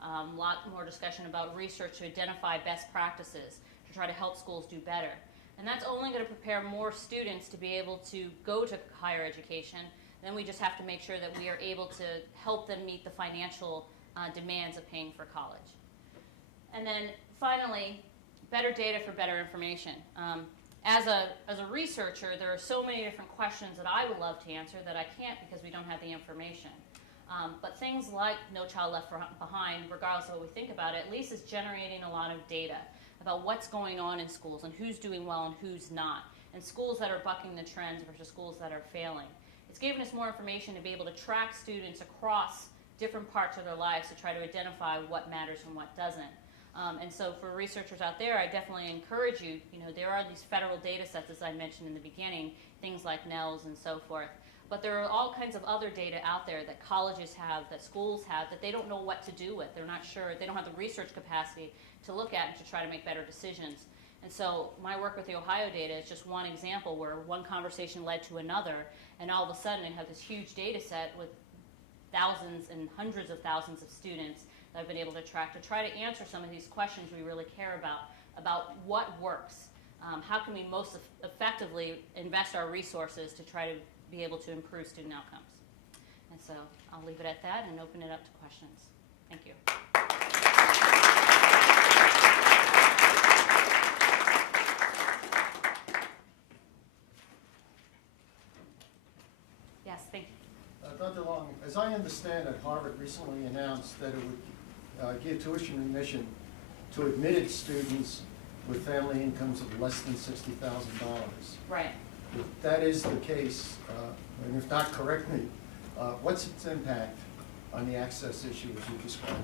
A lot more discussion about research to identify best practices to try to help schools do better. And that's only going to prepare more students to be able to go to higher education. Then we just have to make sure that we are able to help them meet the financial demands of paying for college. And then finally, better data for better information. As a researcher, there are so many different questions that I would love to answer that I can't because we don't have the information. But things like No Child Left Behind, regardless of what we think about it, at least is generating a lot of data about what's going on in schools and who's doing well and who's not, and schools that are bucking the trends versus schools that are failing. It's given us more information to be able to track students across different parts of their lives to try to identify what matters and what doesn't. And so for researchers out there, I definitely encourage you, there are these federal data sets, as I mentioned in the beginning, things like NELS and so forth. But there are all kinds of other data out there that colleges have, that schools have, that they don't know what to do with. They're not sure, they don't have the research capacity to look at and to try to make better decisions. And so my work with the Ohio data is just one example where one conversation led to another, and all of a sudden I have this huge data set with thousands and hundreds of thousands of students that I've been able to track to try to answer some of these questions we really care about what works. How can we most effectively invest our resources to try to be able to improve student outcomes? And so I'll leave it at that and open it up to questions. Thank you. Yes, thank you. Dr. Long, as I understand it, Harvard recently announced that it would give tuition remission to admitted students with family incomes of less than $60,000. Right. If that is the case, and if not, correct me, what's its impact on the access issue as you described?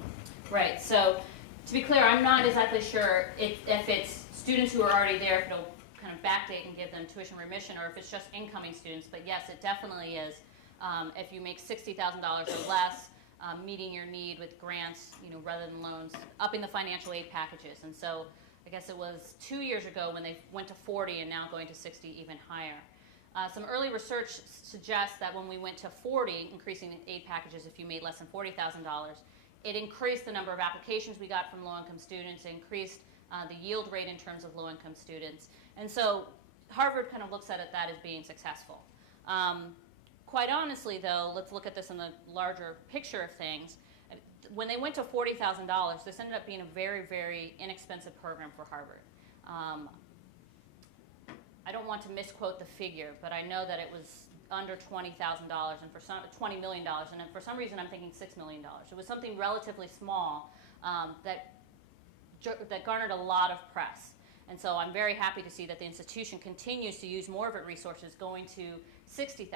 Right. So to be clear, I'm not exactly sure if it's students who are already there, if it'll kind of backdate and give them tuition remission, or if it's just incoming students. But yes, it definitely is. If you make $60,000 or less, meeting your need with grants, rather than loans, upping the financial aid packages. And so I guess it was 2 years ago when they went to 40 and now going to 60, even higher. Some early research suggests that when we went to 40, increasing the aid packages if you made less than $40,000, it increased the number of applications we got from low-income students, increased the yield rate in terms of low-income students. And so Harvard kind of looks at that as being successful. Quite honestly, though, let's look at this in the larger picture of things. When they went to $40,000, this ended up being a very, very inexpensive program for Harvard. I don't want to misquote the figure, but I know that it was under $20,000 and for some $20 million, and for some reason I'm thinking $6 million. It was something relatively small that that garnered a lot of press. And so I'm very happy to see that the institution continues to use more of its resources, going to $60,000.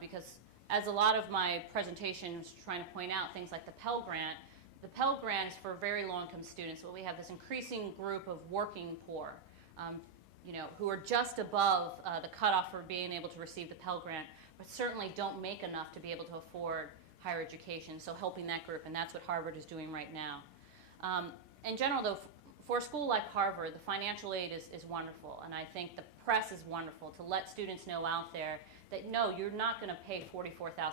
Because as a lot of my presentation was trying to point out, things like the Pell Grant is for very low-income students, but we have this increasing group of working poor, who are just above the cutoff for being able to receive the Pell Grant, but certainly don't make enough to be able to afford higher education. So helping that group, and that's what Harvard is doing right now. In general, though, for a school like Harvard, the financial aid is wonderful, and I think the press is wonderful to let students know out there that no, you're not going to pay $44,000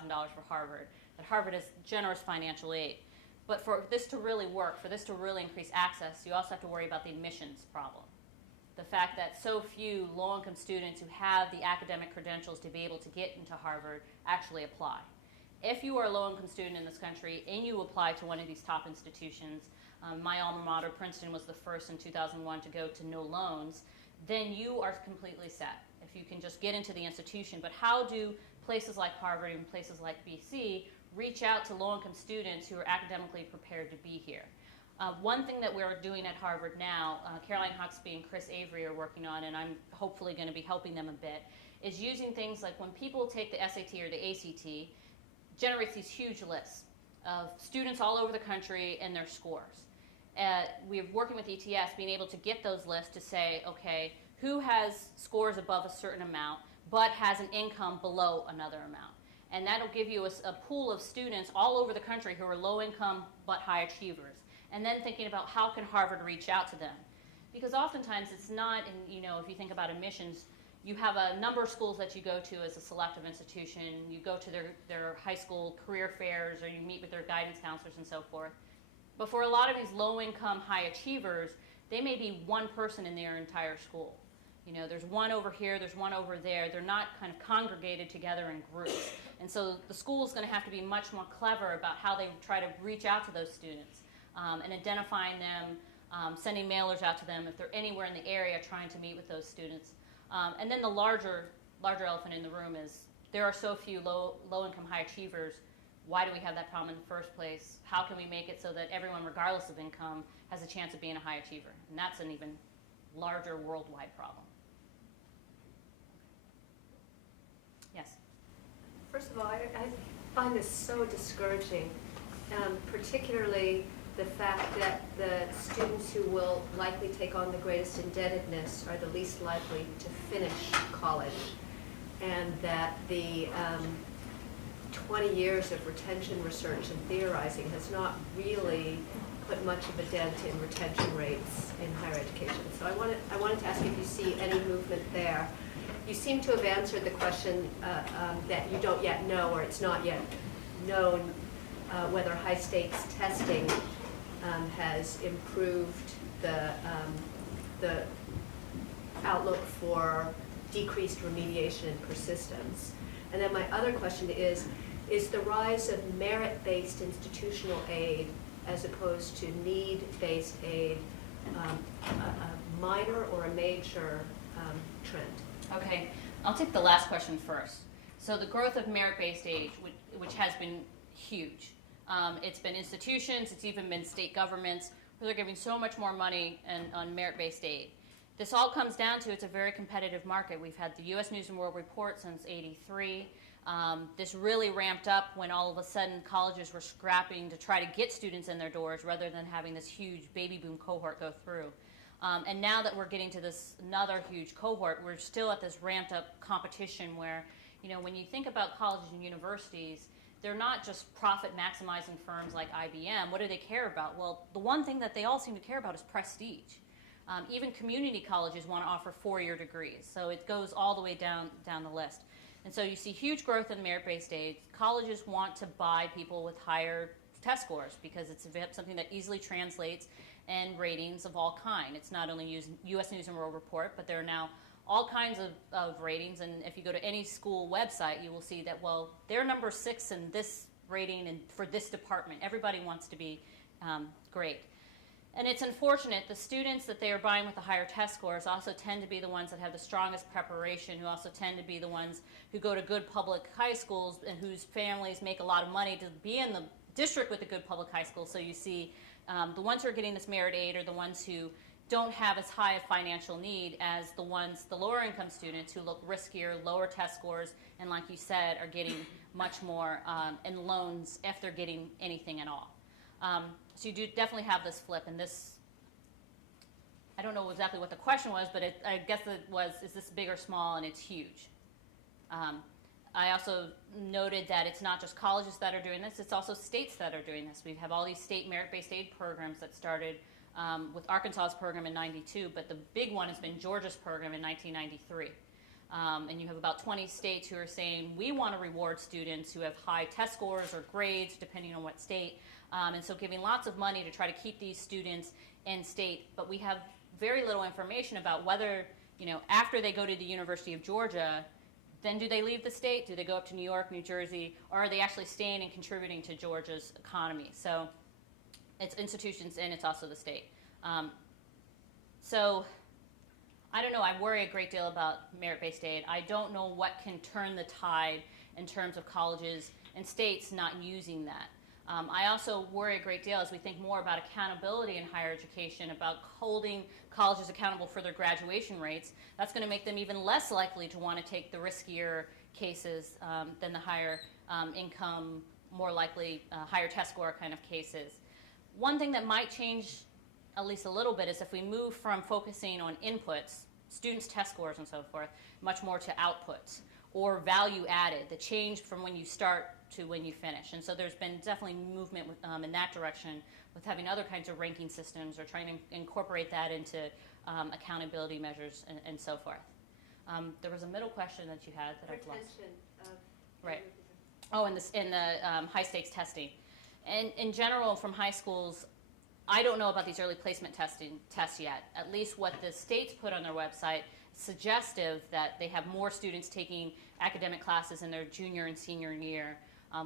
for Harvard, that Harvard has generous financial aid. But for this to really work, for this to really increase access, you also have to worry about the admissions problem. The fact that so few low-income students who have the academic credentials to be able to get into Harvard actually apply. If you are a low-income student in this country and you apply to one of these top institutions, my alma mater, Princeton, was the first in 2001 to go to no loans, then you are completely set if you can just get into the institution. But how do places like Harvard and places like BC reach out to low-income students who are academically prepared to be here? One thing that we're doing at Harvard now, Caroline Huxby and Chris Avery are working on, and I'm hopefully going to be helping them a bit, is using things like when people take the SAT or the ACT, generates these huge lists of students all over the country and their scores. We're working with ETS, being able to get those lists to say, okay, who has scores above a certain amount but has an income below another amount. And that'll give you a pool of students all over the country who are low income but high achievers. And then thinking about how can Harvard reach out to them. Because oftentimes it's not, if you think about admissions, you have a number of schools that you go to as a selective institution. You go to their high school career fairs, or you meet with their guidance counselors and so forth. But for a lot of these low-income, high achievers, they may be one person in their entire school. There's one over here, there's one over there. They're not kind of congregated together in groups. And so the school is going to have to be much more clever about how they try to reach out to those students and identifying them, sending mailers out to them if they're anywhere in the area trying to meet with those students. And then the larger elephant in the room is there are so few low-income, high achievers. Why do we have that problem in the first place? How can we make it so that everyone, regardless of income, has a chance of being a high achiever? And that's an even larger worldwide problem. Yes? First of all, I find this so discouraging, particularly the fact that the students who will likely take on the greatest indebtedness are the least likely to finish college, and that the 20 years of retention research and theorizing has not really put much of a dent in retention rates in higher education. So I wanted to ask if you see any movement there. You seem to have answered the question that you don't yet know, or it's not yet known whether high stakes testing has improved the outlook for decreased remediation and persistence. And then my other question is the rise of merit-based institutional aid as opposed to need-based aid a minor or a major trend? Okay, I'll take the last question first. So the growth of merit-based aid, which has been huge. It's been institutions, it's even been state governments, where they're giving so much more money on merit-based aid. This all comes down to it's a very competitive market. We've had the U.S. News and World Report since '83. This really ramped up when all of a sudden colleges were scrapping to try to get students in their doors rather than having this huge baby boom cohort go through. And now that we're getting to this another huge cohort, we're still at this ramped up competition where, when you think about colleges and universities, they're not just profit maximizing firms like IBM. What do they care about? Well, the one thing that they all seem to care about is prestige. Even community colleges want to offer 4-year degrees, so it goes all the way down the list. And so you see huge growth in merit-based aid. Colleges want to buy people with higher test scores because it's something that easily translates in ratings of all kind. It's not only U.S. News and World Report, but there are now all kinds of ratings. And if you go to any school website, you will see that, well, they're number 6 in this rating and for this department. Everybody wants to be great. And it's unfortunate, the students that they are buying with the higher test scores also tend to be the ones that have the strongest preparation, who also tend to be the ones who go to good public high schools and whose families make a lot of money to be in the district with a good public high school. So you see the ones who are getting this merit aid are the ones who don't have as high a financial need as the lower income students who look riskier, lower test scores, and like you said, are getting much more in loans if they're getting anything at all. So you do definitely have this flip, and this, I don't know exactly what the question was, but I guess it was, is this big or small, and it's huge. I also noted that it's not just colleges that are doing this, it's also states that are doing this. We have all these state merit-based aid programs that started with Arkansas's program in '92, but the big one has been Georgia's program in 1993. And you have about 20 states who are saying, we want to reward students who have high test scores or grades, depending on what state, and so giving lots of money to try to keep these students in state. But we have very little information about whether, after they go to the University of Georgia, then do they leave the state? Do they go up to New York, New Jersey, or are they actually staying and contributing to Georgia's economy? So it's institutions and it's also the state. So I don't know, I worry a great deal about merit-based aid. I don't know what can turn the tide in terms of colleges and states not using that. I also worry a great deal as we think more about accountability in higher education, about holding colleges accountable for their graduation rates. That's going to make them even less likely to want to take the riskier cases than the higher income, more likely higher test score kind of cases. One thing that might change at least a little bit is if we move from focusing on inputs, students' test scores and so forth, much more to outputs or value added, the change from when you start to when you finish. And so there's been definitely movement in that direction with having other kinds of ranking systems or trying to incorporate that into accountability measures and so forth. There was a middle question that you had that I've lost. Retention of. Right. Oh, in the high stakes testing. And in general, from high schools, I don't know about these early placement tests yet. At least what the states put on their website suggestive that they have more students taking academic classes in their junior and senior year.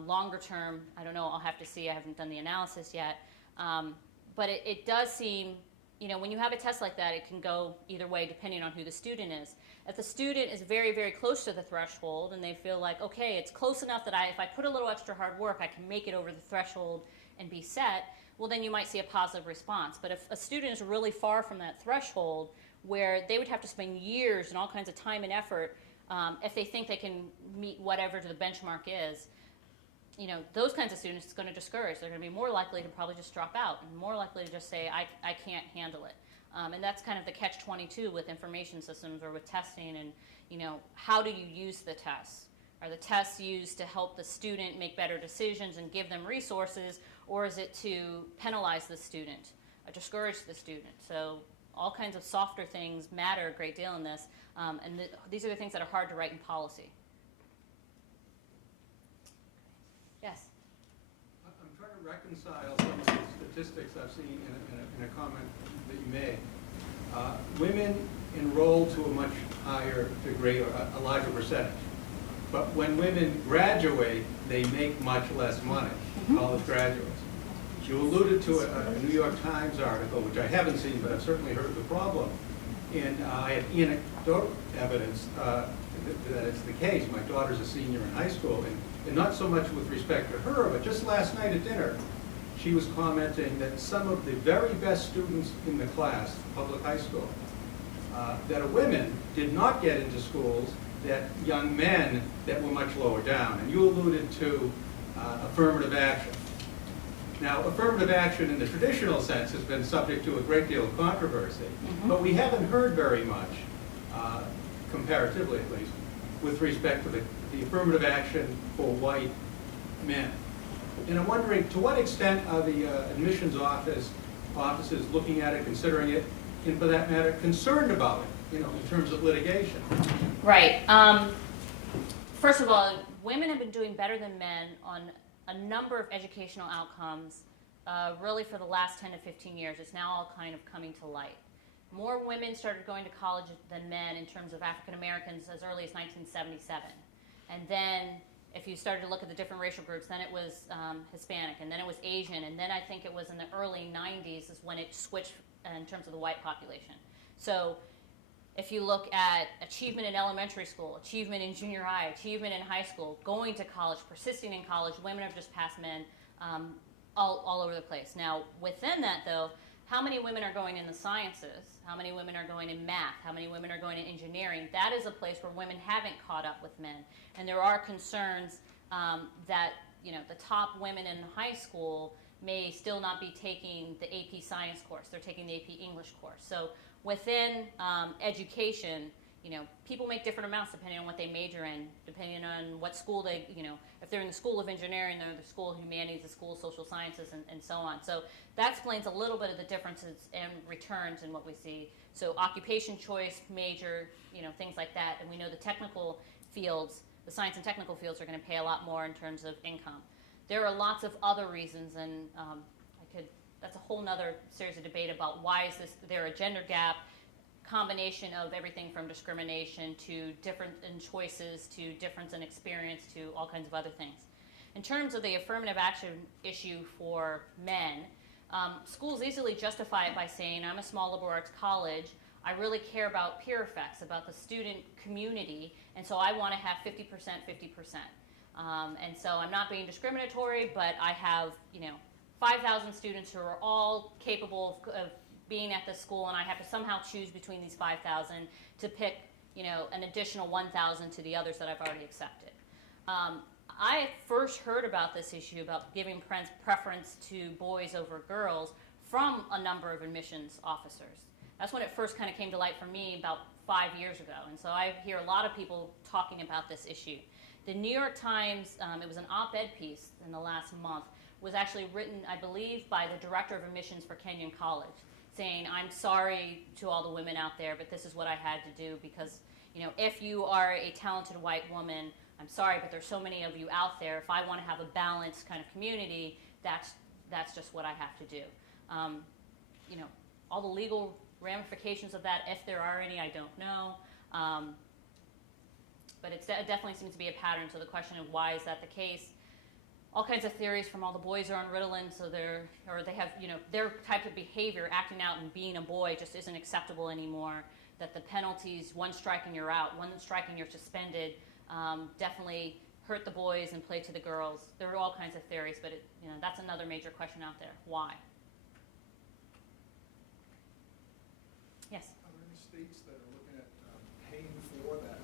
Longer term, I don't know, I'll have to see, I haven't done the analysis yet. But it does seem, when you have a test like that, it can go either way depending on who the student is. If the student is very, very close to the threshold and they feel like, okay, it's close enough that if I put a little extra hard work, I can make it over the threshold and be set, well, then you might see a positive response. But if a student is really far from that threshold, where they would have to spend years and all kinds of time and effort if they think they can meet whatever the benchmark is, those kinds of students, it's going to discourage. They're going to be more likely to probably just drop out and more likely to just say, I can't handle it. And that's kind of the catch-22 with information systems or with testing and, how do you use the tests? Are the tests used to help the student make better decisions and give them resources, or is it to penalize the student or discourage the student? So all kinds of softer things matter a great deal in this, and these are the things that are hard to write in policy. Yes? I'm trying to reconcile some of the statistics I've seen in a comment that you made. Women enroll to a much higher degree, or a larger percentage. But when women graduate, they make much less money, college graduates. You alluded to a New York Times article, which I haven't seen, but I've certainly heard the problem. And I have anecdotal evidence that it's the case. My daughter's a senior in high school, and not so much with respect to her, but just last night at dinner, she was commenting that some of the very best students in the class, public high school, that are women, did not get into schools that young men that were much lower down. And you alluded to affirmative action. Now, affirmative action in the traditional sense has been subject to a great deal of controversy, but we haven't heard very much, comparatively at least, with respect to the affirmative action for white men. And I'm wondering, to what extent are the admissions offices looking at it, considering it, and for that matter, concerned about it, in terms of litigation? Right. First of all, women have been doing better than men on a number of educational outcomes really for the last 10 to 15 years. It's now all kind of coming to light. More women started going to college than men in terms of African Americans as early as 1977. And then if you started to look at the different racial groups, then it was Hispanic, and then it was Asian, and then I think it was in the early 90s is when it switched in terms of the white population. So if you look at achievement in elementary school, achievement in junior high, achievement in high school, going to college, persisting in college, women have just passed men all over the place. Now, within that, though, how many women are going in the sciences? How many women are going in math? How many women are going in engineering? That is a place where women haven't caught up with men. And there are concerns that the top women in high school may still not be taking the AP Science course. They're taking the AP English course. So within education, people make different amounts depending on what they major in, depending on what school they, if they're in the School of Engineering, they're in the School of Humanities, the School of Social Sciences, and so on. So that explains a little bit of the differences and returns in what we see. So occupation choice, major, things like that. And we know the technical fields, the science and technical fields are going to pay a lot more in terms of income. There are lots of other reasons, and that's a whole nother series of debate about why is there a gender gap, combination of everything from discrimination to difference in choices to difference in experience to all kinds of other things. In terms of the affirmative action issue for men, schools easily justify it by saying, I'm a small liberal arts college, I really care about peer effects, about the student community, and so I want to have 50%, 50%. And so I'm not being discriminatory, but I have, 5,000 students who are all capable of being at the school, and I have to somehow choose between these 5,000 to pick, an additional 1,000 to the others that I've already accepted. I first heard about this issue about giving preference to boys over girls from a number of admissions officers. That's when it first kind of came to light for me about 5 years ago, and so I hear a lot of people talking about this issue. The New York Times, it was an op-ed piece in the last month, was actually written, I believe, by the director of admissions for Kenyon College, saying, I'm sorry to all the women out there, but this is what I had to do because, if you are a talented white woman, I'm sorry, but there's so many of you out there. If I want to have a balanced kind of community, that's just what I have to do. All the legal ramifications of that, if there are any, I don't know. But it definitely seems to be a pattern. So the question of why is that the case? All kinds of theories from all the boys are on Ritalin, so they have, their type of behavior, acting out and being a boy just isn't acceptable anymore. That the penalties, one strike and you're out, one strike and you're suspended, definitely hurt the boys and play to the girls. There are all kinds of theories, but that's another major question out there. Why? Yes? Are there any states that are looking at paying for that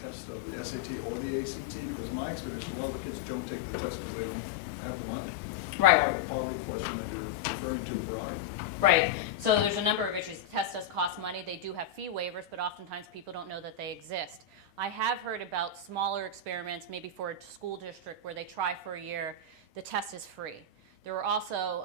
test of the SAT or the ACT? Because my experience, a lot of the kids don't take the test because they don't have the money. Right. Part of the question that you're referring to, Brian. Right. So there's a number of issues. The test does cost money. They do have fee waivers, but oftentimes people don't know that they exist. I have heard about smaller experiments, maybe for a school district where they try for a year, the test is free. There are also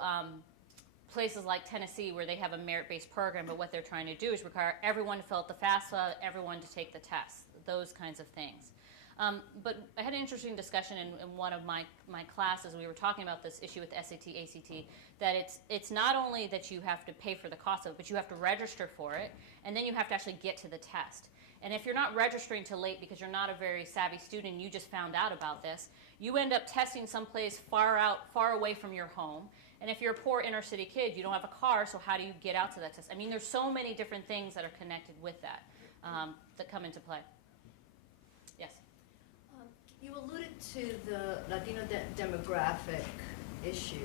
places like Tennessee where they have a merit-based program, but what they're trying to do is require everyone to fill out the FAFSA, everyone to take the test, those kinds of things. But I had an interesting discussion in one of my classes. We were talking about this issue with SAT, ACT, that it's not only that you have to pay for the cost of it, but you have to register for it, and then you have to actually get to the test. And if you're not registering till late because you're not a very savvy student and you just found out about this, you end up testing someplace far away from your home. And if you're a poor inner city kid, you don't have a car, so how do you get out to that test? I mean, there's so many different things that are connected with that that come into play. Yes? You alluded to the Latino demographic issue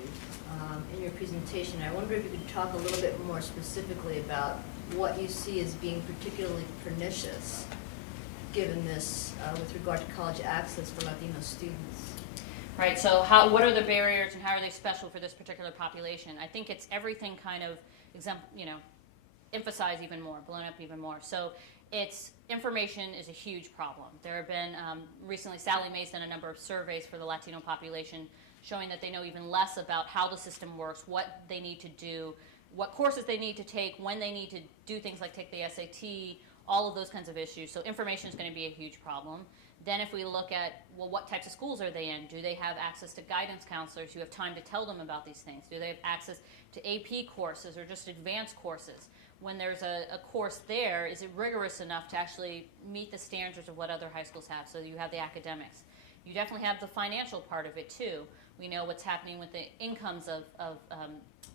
in your presentation. I wonder if you could talk a little bit more specifically about what you see as being particularly pernicious, given this with regard to college access for Latino students. Right, so what are the barriers and how are they special for this particular population? I think it's everything kind of, emphasized even more, blown up even more. So information is a huge problem. There have been, recently Sally Mae's done a number of surveys for the Latino population showing that they know even less about how the system works, what they need to do, what courses they need to take, when they need to do things like take the SAT, all of those kinds of issues. So information is going to be a huge problem. Then if we look at, well, what types of schools are they in? Do they have access to guidance counselors who have time to tell them about these things? Do they have access to AP courses or just advanced courses? When there's a course there, is it rigorous enough to actually meet the standards of what other high schools have? So you have the academics. You definitely have the financial part of it too. We know what's happening with the incomes of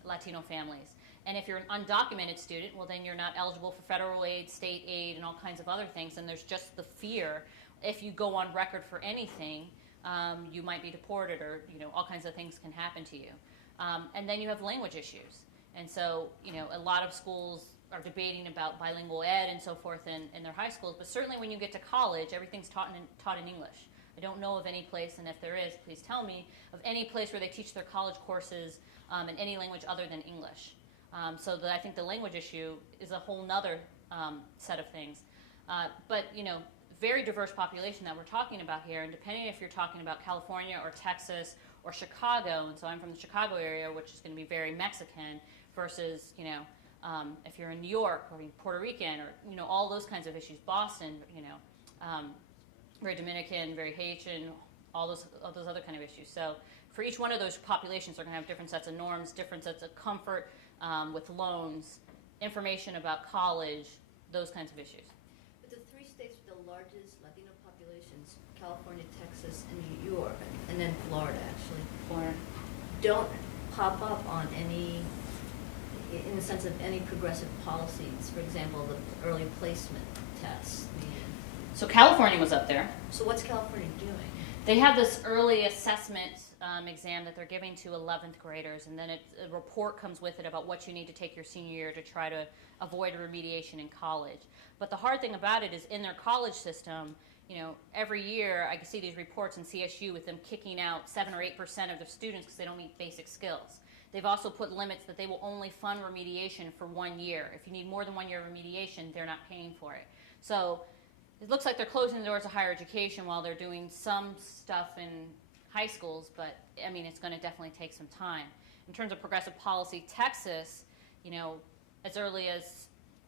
Latino families. And if you're an undocumented student, well then you're not eligible for federal aid, state aid, and all kinds of other things. And there's just the fear, if you go on record for anything, you might be deported, or all kinds of things can happen to you. And then you have language issues. And so, a lot of schools are debating about bilingual ed and so forth in their high schools, but certainly when you get to college, everything's taught in English. I don't know of any place, and if there is, please tell me, of any place where they teach their college courses in any language other than English. So I think the language issue is a whole nother set of things. But, very diverse population that we're talking about here, and depending if you're talking about California or Texas or Chicago, and so I'm from the Chicago area, which is going to be very Mexican, versus, if you're in New York or Puerto Rican or, all those kinds of issues, Boston, very Dominican, very Haitian, all those other kind of issues. So for each one of those populations, they're going to have different sets of norms, different sets of comfort with loans, information about college, those kinds of issues. But the three states with the largest Latino populations, California, Texas, and New York, and then Florida actually, Florida. don't pop up on any, in the sense of any progressive policies, for example, the early placement tests. So California was up there. So what's California doing? They have this early assessment exam that they're giving to 11th graders, and then a report comes with it about what you need to take your senior year to try to avoid remediation in college. But the hard thing about it is in their college system, every year I can see these reports in CSU with them kicking out 7 or 8% of their students because they don't meet basic skills. They've also put limits that they will only fund remediation for 1 year. If you need more than 1 year of remediation, they're not paying for it. So it looks like they're closing the doors to higher education while they're doing some stuff in high schools, but I mean, it's going to definitely take some time. In terms of progressive policy, Texas, as early as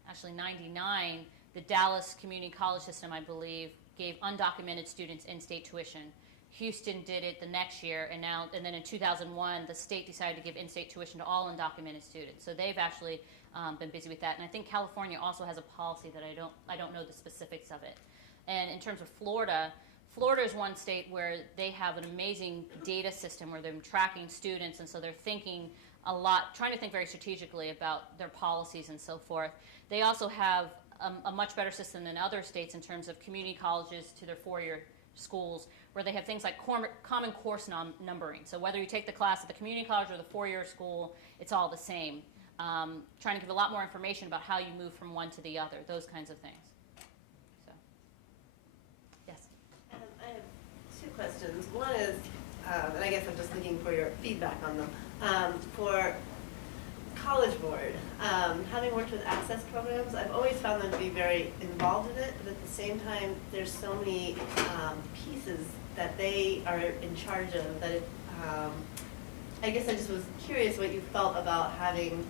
actually 99, the Dallas Community College System, I believe, gave undocumented students in-state tuition. Houston did it the next year, and then in 2001, the state decided to give in-state tuition to all undocumented students. So they've actually been busy with that, and I think California also has a policy that I don't know the specifics of it. And in terms of Florida is one state where they have an amazing data system where they're tracking students, and so they're thinking a lot, trying to think very strategically about their policies and so forth. They also have a much better system than other states in terms of community colleges to their four-year schools, where they have things like common course numbering. So whether you take the class at the community college or the four-year school, it's all the same. Trying to give a lot more information about how you move from one to the other, those kinds of things. So, yes? I have two questions. One is, and I guess I'm just looking for your feedback on them. For College Board, having worked with access programs, I've always found them to be very involved in it, but at the same time, there's so many pieces that they are in charge of that I guess I just was curious what you felt about having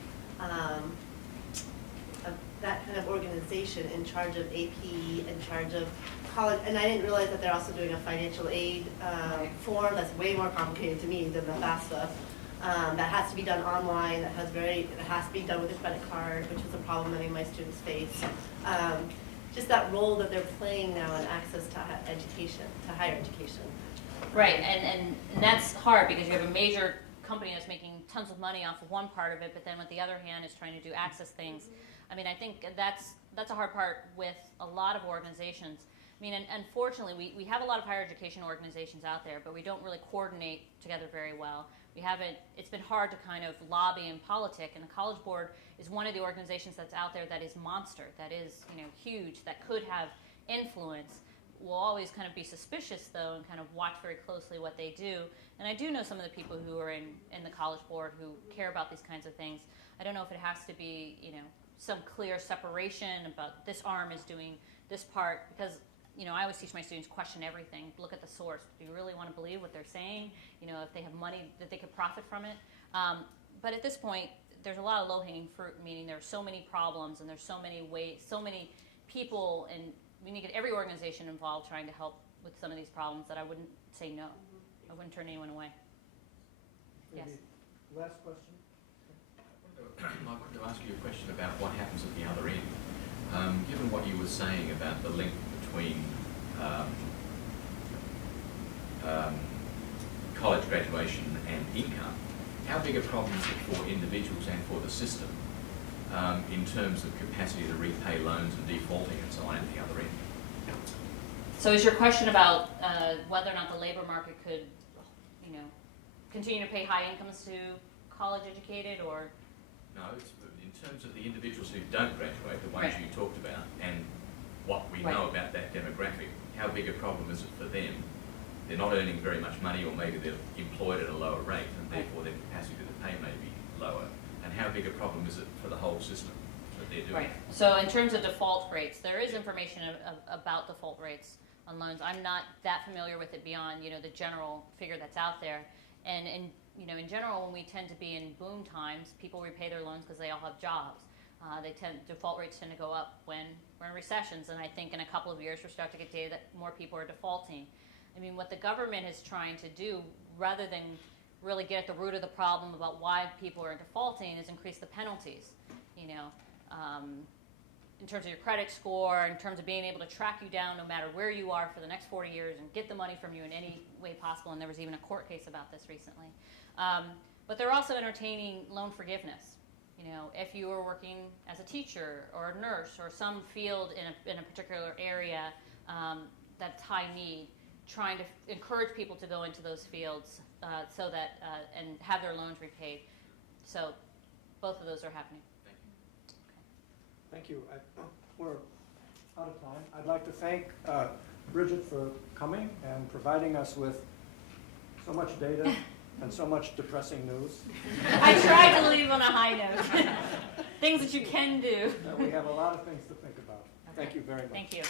that kind of organization in charge of AP, in charge of college, and I didn't realize that they're also doing a financial aid form that's way more complicated to me than the FAFSA. That has to be done online, that has to be done with a credit card, which is a problem many of my students face. Just that role that they're playing now in access to education, to higher education. Right, and that's hard because you have a major company that's making tons of money off of one part of it, but then with the other hand is trying to do access things. I mean, I think that's a hard part with a lot of organizations. I mean, and unfortunately, we have a lot of higher education organizations out there, but we don't really coordinate together very well. It's been hard to kind of lobby and politic, and the College Board is one of the organizations that's out there that is monster, that is, huge, that could have influence. We'll always kind of be suspicious, though, and kind of watch very closely what they do. And I do know some of the people who are in the College Board who care about these kinds of things. I don't know if it has to be, some clear separation about this arm is doing this part, because I always teach my students, question everything, look at the source. Do you really want to believe what they're saying? If they have money that they could profit from it. But at this point, there's a lot of low-hanging fruit, meaning there are so many problems and there's so many ways, so many people, and we need to get every organization involved trying to help with some of these problems that I wouldn't say no. I wouldn't turn anyone away. Maybe Yes. Last question. I wanted to ask you a question about what happens at the other end. Given what you were saying about the link between college graduation and income, how big a problem is it for individuals and for the system in terms of capacity to repay loans and defaulting and so on at the other end? So is your question about whether or not the labor market could, you know, continue to pay high incomes to college educated, or? No, it's in terms of the individuals who don't graduate, the ones Right. you talked about, and what we Right. know about that demographic. How big a problem is it for them? They're not earning very much money, or maybe they're employed at a lower rate, and therefore their capacity to pay may be lower. And how big a problem is it for the whole system that they're doing? Right, so in terms of default rates, there is information about default rates on loans. I'm not that familiar with it beyond, you know, the general figure that's out there. And you know, in general, when we tend to be in boom times, people repay their loans because they all have jobs. Default rates tend to go up when we're in recessions, and I think in a couple of years we'll start to get data that more people are defaulting. I mean, what the government is trying to do, rather than really get at the root of the problem about why people are defaulting, is increase the penalties. You know, in terms of your credit score, in terms of being able to track you down no matter where you are for the next 40 years and get the money from you in any way possible. And there was even a court case about this recently. But they're also entertaining loan forgiveness. You know, if you are working as a teacher or a nurse or some field in a particular area that's high need, trying to encourage people to go into those fields so that and have their loans repaid. So both of those are happening. Thank you. We're out of time. I'd like to thank Bridget for coming and providing us with so much data and so much depressing news. I tried to leave on a high note. Things that you can do. We have a lot of things to think about. Thank you very much. Thank you.